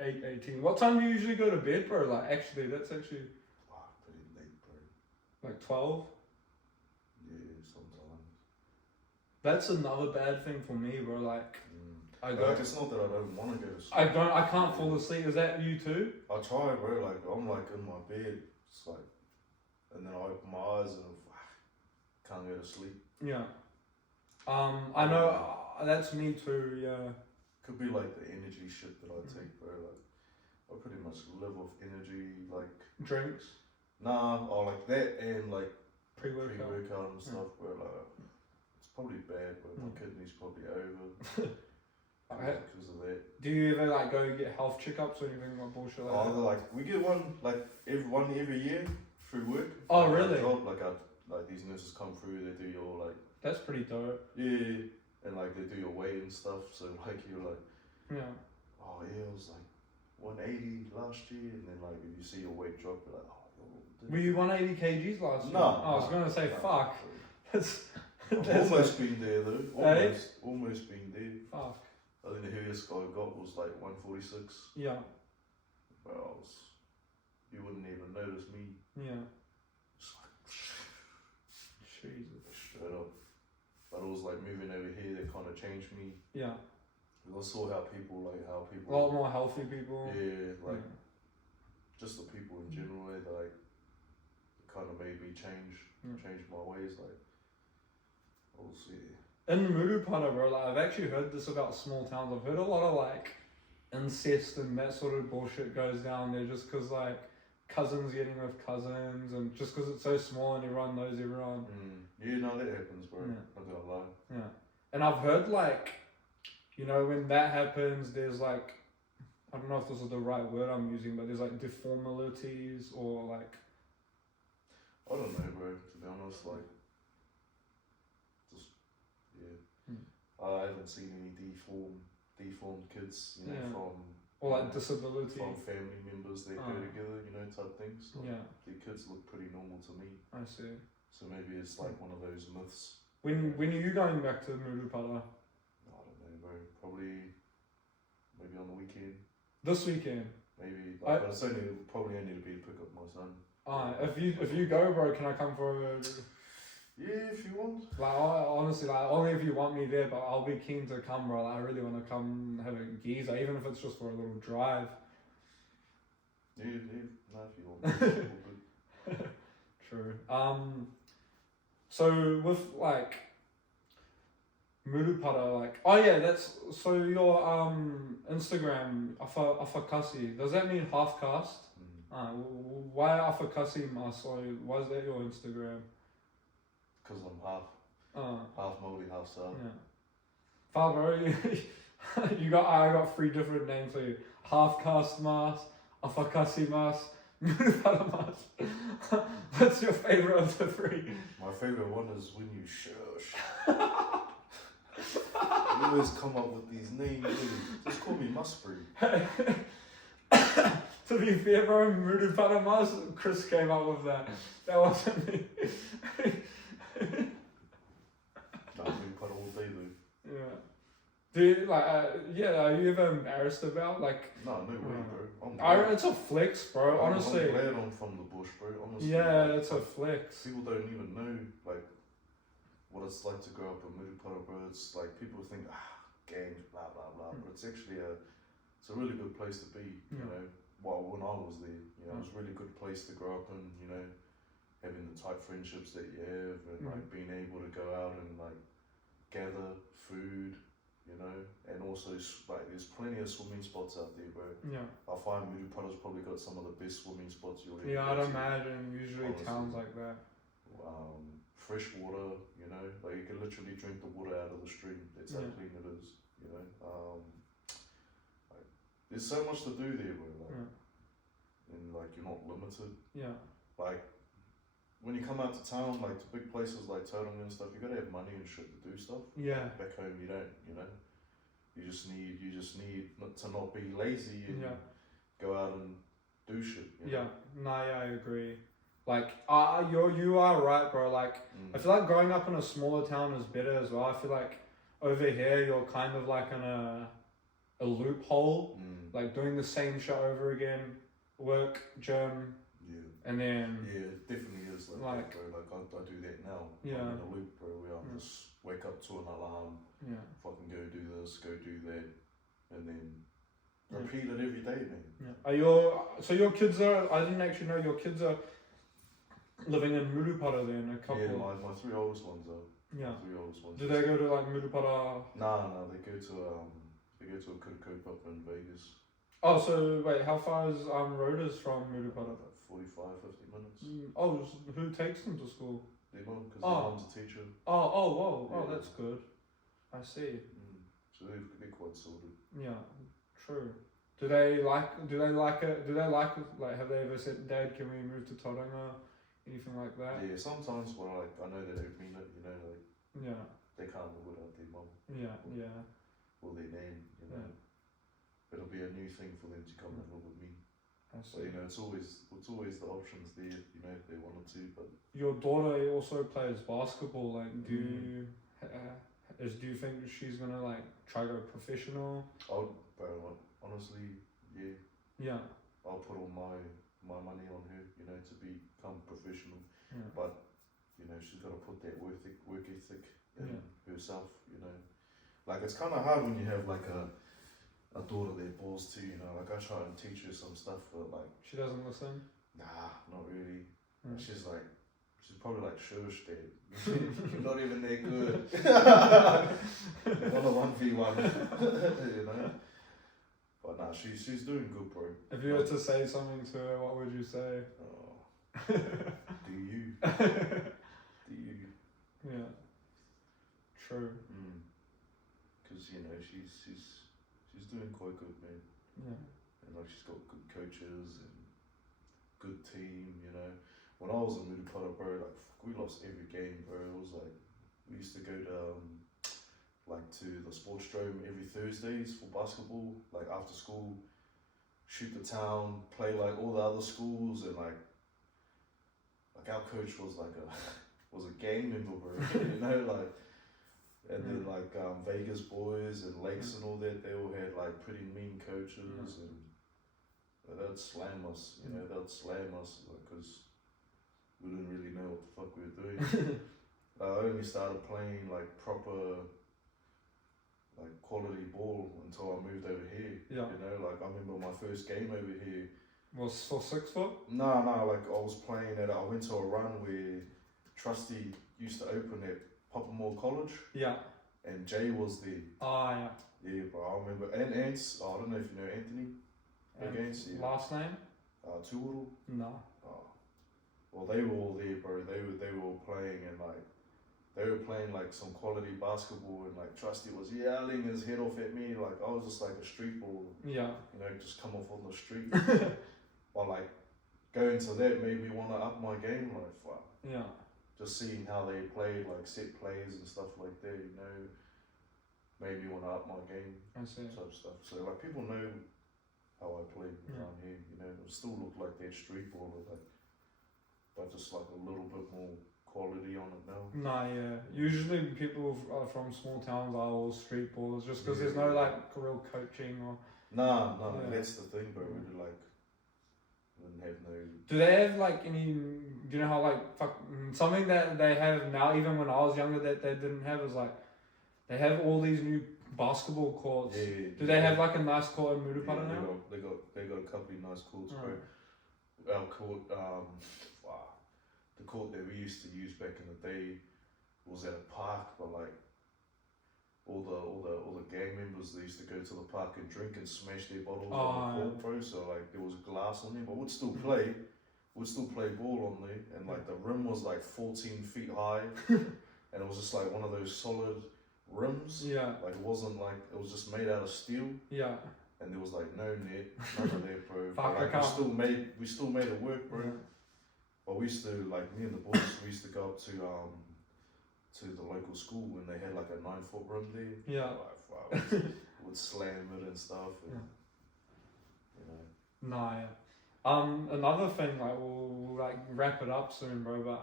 8:18. What time do you usually go to bed, bro? Like, actually, that's actually. Pretty late, bro. Like 12? Yeah, sometimes. That's another bad thing for me, bro. Like, it's not that I don't want to go to sleep. I can't fall asleep. Is that you too? I try, bro. Like, I'm like in my bed, it's like, and then I open my eyes and can't go to sleep. Yeah. I know that's me too. Yeah. Could be like the energy shit that I take, bro. Like, I pretty much live off energy, like drinks. Nah, or like that and like pre-workout and stuff, bro. Like, it's probably bad, but my kidney's probably over. Because of that. Do you ever like go get health checkups or anything like bullshit like that? Like we get one like every year through work. Oh really? Like these nurses come through, they do your like. That's pretty dope. Yeah, and like they do your weight and stuff. So like you're like. Yeah. Oh yeah, it was like 180 last year, and then like if you see your weight drop, you're like, oh. Were you 180 kgs last year? No. I was gonna say fuck. I've almost been there though. Almost been there. Fuck. I think the heaviest I got was like 146. Yeah. Well, you wouldn't even notice me. Yeah. Just like, Jesus. Straight up. But it was like moving over here that kind of changed me. Yeah. I saw how people. A lot more healthy people. Yeah, like just the people in general, they like kind of made me change my ways. Like, we'll see. In Murupara, bro, like I've actually heard this about small towns. I've heard a lot of like incest and that sort of bullshit goes down there just because like cousins getting with cousins and just because it's so small and everyone knows everyone. Yeah, no, that happens, bro. Not gonna lie. Yeah. And I've heard like, you know, when that happens, there's like, I don't know if this is the right word I'm using, but there's like deformalities or like. I don't know, bro, to be honest, like. I haven't seen any deformed kids, you know, from or like disability from family members that go together, you know, type things. Like, their kids look pretty normal to me. I see. So maybe it's like one of those myths. When are you going back to Murupara? I don't know, bro. Probably maybe on the weekend. This weekend. Maybe, but it's probably only to be to pick up my son. If you go, bro, can I come for a? Yeah, if you want. Like, honestly, like, only if you want me there, but I'll be keen to come, bro. Like, I really want to come have a geezer, even if it's just for a little drive. Yeah, no, if you want. True. So with, like, Murupara, like, oh yeah, that's, so your, Instagram, Afakasi, does that mean half caste? Why Afakasi Muss? Why is that your Instagram? Because I'm half Māori, half South. Yeah. Bro, I got 3 different names for you. Half caste Mas, Afakasi Mas, Murupara Mas. What's your favourite of the 3? My favourite one is when you shush. You always come up with these names. Just call me Musbury. To be fair, bro, Murupara Mas, Chris came up with that. That wasn't me. Murupara all day though. Yeah. Do you, like, are you ever embarrassed about, like... No way, bro. It's a flex, bro, honestly. I'm glad I'm from the bush, bro, honestly. Yeah, it's a flex. People don't even know, like, what it's like to grow up in Murupara, bro. It's like, people think, gangs, blah, blah, blah. But it's actually it's a really good place to be, you know. Well, when I was there, you know, it was a really good place to grow up in, you know, having the type friendships that you have and, like, being able to go out and, like, gather food, you know, and also like there's plenty of swimming spots out there, bro. Yeah. I find Murupara's probably got some of the best swimming spots you'll ever Yeah, go I'd to. imagine usually Honestly. towns like that. Fresh water, you know, like you can literally drink the water out of the stream. That's how Yeah. clean it is, you know. Like, there's so much to do there, bro. Like, and like you're not limited. Yeah. Like when you come out to town, like to big places like Tauranga and stuff, you gotta have money and shit to do stuff. Yeah. Back home, you don't. You know, you just need to not be lazy and go out and do shit. You know? I agree. Like, you are right, bro. Like, I feel like growing up in a smaller town is better as well. I feel like over here you're kind of like in a loophole, like doing the same shit over again, work, gym, and then it definitely is like that, bro. Like I do that now. Yeah. I'm in a loop, bro, where I just wake up to an alarm. Yeah. Fucking go do this, go do that, and then repeat it every day, man. Yeah. So your kids are? I didn't actually know your kids are living in Murupara then. A couple. Yeah, my three oldest ones are. Yeah. Three oldest ones. Do they go to like Murupara? No, they go to a Kurko up in Vegas. Oh, so wait, how far is Rhoda's from Murupara? Like 45, 50 minutes. Who takes them to school? Their mum, because their mum's a teacher. Oh, that's good. I see. So they're quite sorted. Yeah, true. Do they like it? Have they ever said, Dad, can we move to Tauranga? Anything like that? Yeah, sometimes when I know they don't mean it, you know, like they can't live without their mum. Or their name, you know. It'll be a new thing for them to come and live with me. So, you know, it's always the options there, you know, if they wanted to. But your daughter also plays basketball. Like, do you think she's gonna like try to go professional? Honestly, yeah. Yeah. I'll put all my money on her, you know, to become professional. Yeah. But you know, she's got to put that work ethic in herself. You know, like it's kind of hard when you have like a daughter that balls too. You know, like I try and teach her some stuff, but like she doesn't listen. Nah, not really. She's probably like, shush, Dad. You're not even that good. 1v1, you know. But nah, she's doing good, bro. If you were to say something to her, what would you say? Do you? Do you? Yeah. True. Because you know she's doing quite good, man. Yeah. And like she's got good coaches and good team, you know. When I was in Murupara, bro, like we lost every game, bro. It was like we used to go to to the sports dome every Thursdays for basketball, like after school, shoot the town, play like all the other schools, and like our coach was like a gang member, bro. You know, like. And then like Vegas boys and Lakes and all that, they all had like pretty mean coaches, and they'd slam us, you know, because we didn't really know what the fuck we were doing. I only started playing like proper, like quality ball until I moved over here. Yeah. You know, like I remember my first game over here. Was for 6 foot? No, like I was playing I went to a run where Trusty used to open at Papamore College. Yeah. And Jay was there. Yeah. Yeah, but I remember. And Ants, I don't know if you know Anthony. Against last name? Tuuru. No. Well, they were all there, bro. They were all playing, and like they were playing like some quality basketball, and like Trusty was yelling his head off at me, like I was just like a street ball. Yeah. You know, just come off on the street. But like going to that made me want to up my game, like fuck. Yeah. Just seeing how they played, like set plays and stuff like that, you know, made me want to up my game. I see. Type stuff. So like people know how I play around here, you know. It still look like that street baller, but just like a little bit more quality on it now. Nah, yeah. Usually people from small towns are all street ballers, just because there's no like real coaching or. Nah, that's the thing, bro. We like. Have no. Do they have like any? Do you know how like something that they have now? Even when I was younger, that they didn't have is like they have all these new basketball courts. Yeah. Do they have like a nice court in Murupara now? They got a couple of nice courts, bro. Our court, the court that we used to use back in the day was at a park, but like all the gang members, they used to go to the park and drink and smash their bottles Oh, on the yeah. court, bro. So like there was glass on there, but Mm. we'd still play ball on there, and like the rim was like 14 feet high, and it was just like one of those solid rims. Yeah. Like it was just made out of steel, Yeah. and there was like no net, none of that, bro. Fuck, But, I like, can't. we still made it work, bro. Yeah. But we used to, like, me and the boys, we used to go up to the local school when they had like a 9-foot rim there. Yeah. Like, wow, would slam it and stuff, and you know. Nah, yeah. Another thing, like we'll like wrap it up soon, bro. But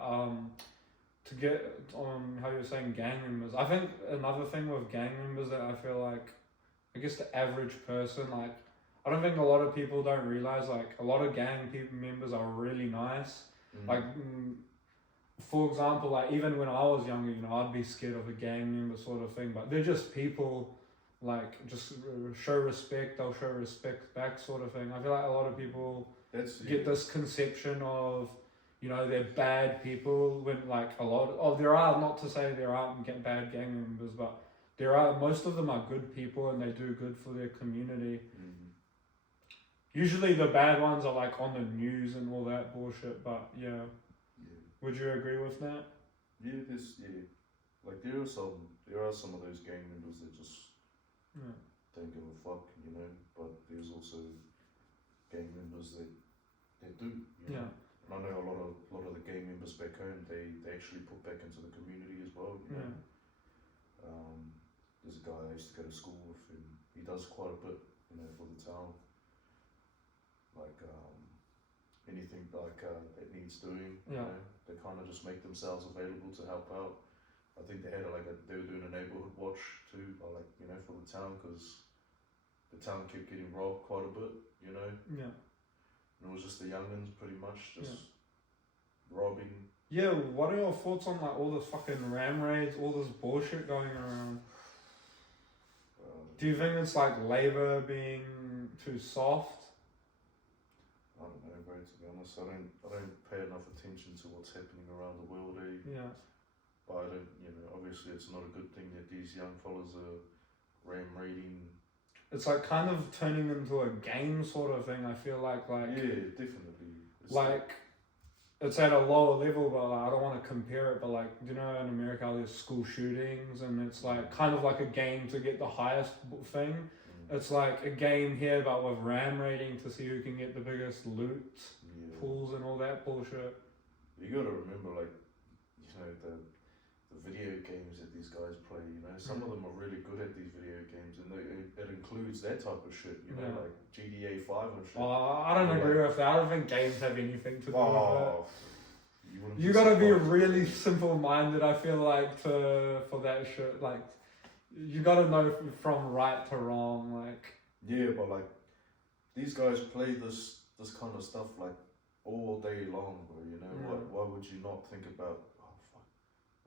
to get on how you're saying gang members, I think another thing with gang members that I feel like, I guess the average person, like, I don't think a lot of people don't realize, like, a lot of gang people members are really nice. Like, for example, like even when I was younger, you know, I'd be scared of a gang member sort of thing. But they're just people. Like, just show respect, they'll show respect back sort of thing. I feel like a lot of people get this conception of, you know, they're bad people when like there are, not to say there aren't bad gang members, but most of them are good people and they do good for their community. Usually the bad ones are like on the news and all that bullshit, but yeah. Would you agree with that? Yeah, like there are some of those gang members that just don't give a fuck, you know, but there's also gang members that do, you know. And I know a lot of the gang members back home, they actually put back into the community as well, you know. There's a guy I used to go to school with, and he does quite a bit, you know, for the town. Like anything like that needs doing, you know, they kind of just make themselves available to help out. I think they were doing a neighborhood watch too, like, you know, for the town, because the town kept getting robbed quite a bit, you know. Yeah. And it was just the youngins pretty much just robbing. Yeah, what are your thoughts on like all this fucking ram raids, all this bullshit going around? Do you think it's like Labour being too soft? I don't know, bro, to be honest. I don't pay enough attention to what's happening around the world, Yeah. But I don't, you know, obviously it's not a good thing that these young fellas are ram raiding. It's like kind of turning into a game sort of thing, I feel like. Yeah, definitely. It's at a lower level, but like, I don't want to compare it, but like, you know, in America there's school shootings and it's like kind of like a game to get the highest thing. It's like a game here, but with ram raiding to see who can get the biggest loot pools and all that bullshit. You gotta remember, like, you know, the video games that these guys play, you know, some of them are really good at these video games, and it includes that type of shit, you know, like GTA 5 and shit. Oh, I don't agree with that. I don't think games have anything to do with it. You gotta be really simple-minded, I feel like, for that shit. Like, you gotta know from right to wrong, like. Yeah, but like, these guys play this kind of stuff like all day long, bro. You know, why would you not think about?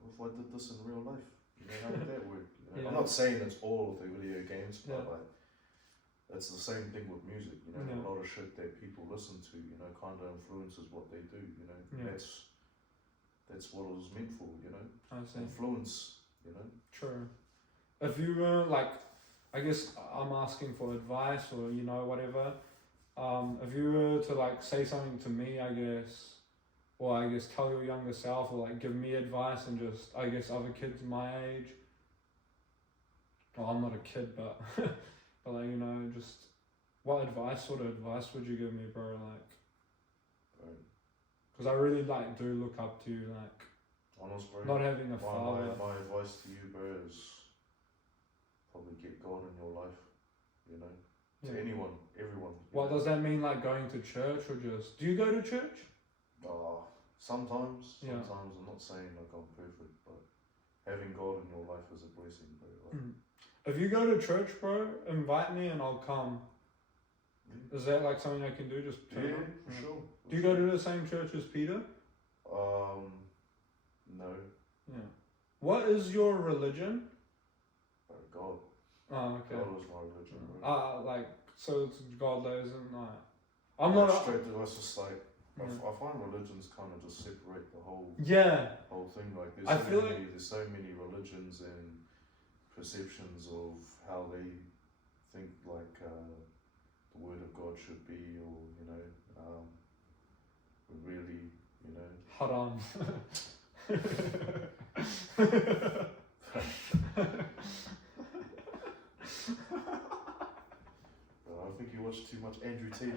If I did this in real life, you know, how would that work? You know? I'm not saying it's all of the video games, but like, it's the same thing with music. You know, a lot of shit that people listen to, you know, kind of influences what they do. You know, that's what it was meant for. You know, influence. You know. True. If you were like, I guess I'm asking for advice or you know whatever. If you were to like say something to me, I guess. Or I guess tell your younger self, or like give me advice, and just I guess other kids my age. Well, I'm not a kid, but but like, you know, just what sort of advice would you give me, bro? Like, because I really like do look up to you, like. Honest, bro. Not having a father. My advice to you, bro, is probably get God in your life. You know, to anyone, everyone. What does that mean? Like going to church, or just do you go to church? Sometimes. I'm not saying like I'm perfect, but having God in your life is a blessing, bro. Like, if you go to church, bro, invite me and I'll come. Is that like something I can do? Just turn up? For sure. Do you go to the same church as Peter? No. Yeah. What is your religion? God. Oh, okay. God was my religion, bro. Like, so it's God that isn't like. I'm not straight to us, just like. I find religions kind of just separate the whole thing. Like there's so many religions, and perceptions of how they think like the word of God should be, or you know, really, you know. Haram. I think you watch too much Andrew TV.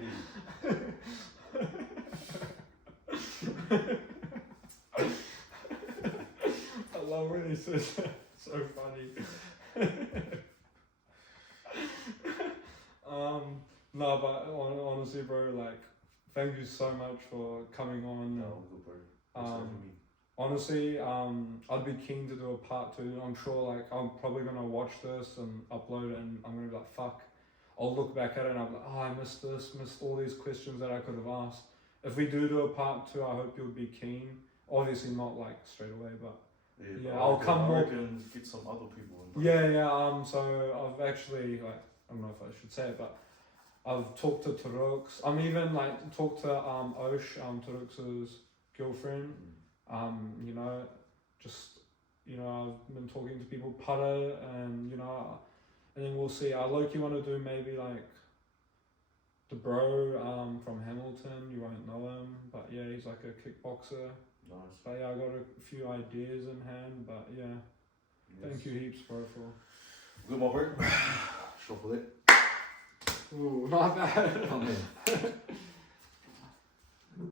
I love when he says that. So funny. No, but honestly, bro, like, thank you so much for coming on. No, good, bro. Thanks for having me. Honestly, I'd be keen to do a part 2. I'm sure, like, I'm probably gonna watch this and upload it, and I'm gonna be like, fuck. I'll look back at it and I'm like, oh, I missed this, missed all these questions that I could have asked. If we do a part 2, I hope you'll be keen. Obviously not like straight away, but yeah, I'll come more. And get some other people in. Yeah. So I've actually, like, I don't know if I should say it, but I've talked to Taruk's. I'm even like talked to Osh, Taruk's girlfriend. You know, just, you know, I've been talking to people, Para, and you know, and then we'll see. I low-key want to do maybe like the bro from Hamilton. You won't know him, but yeah, he's like a kickboxer. Nice. But yeah, I got a few ideas in hand, but yeah. Yes. Thank you heaps, bro, for... Good, my bro. Sure for that. Ooh, not bad. Oh, man.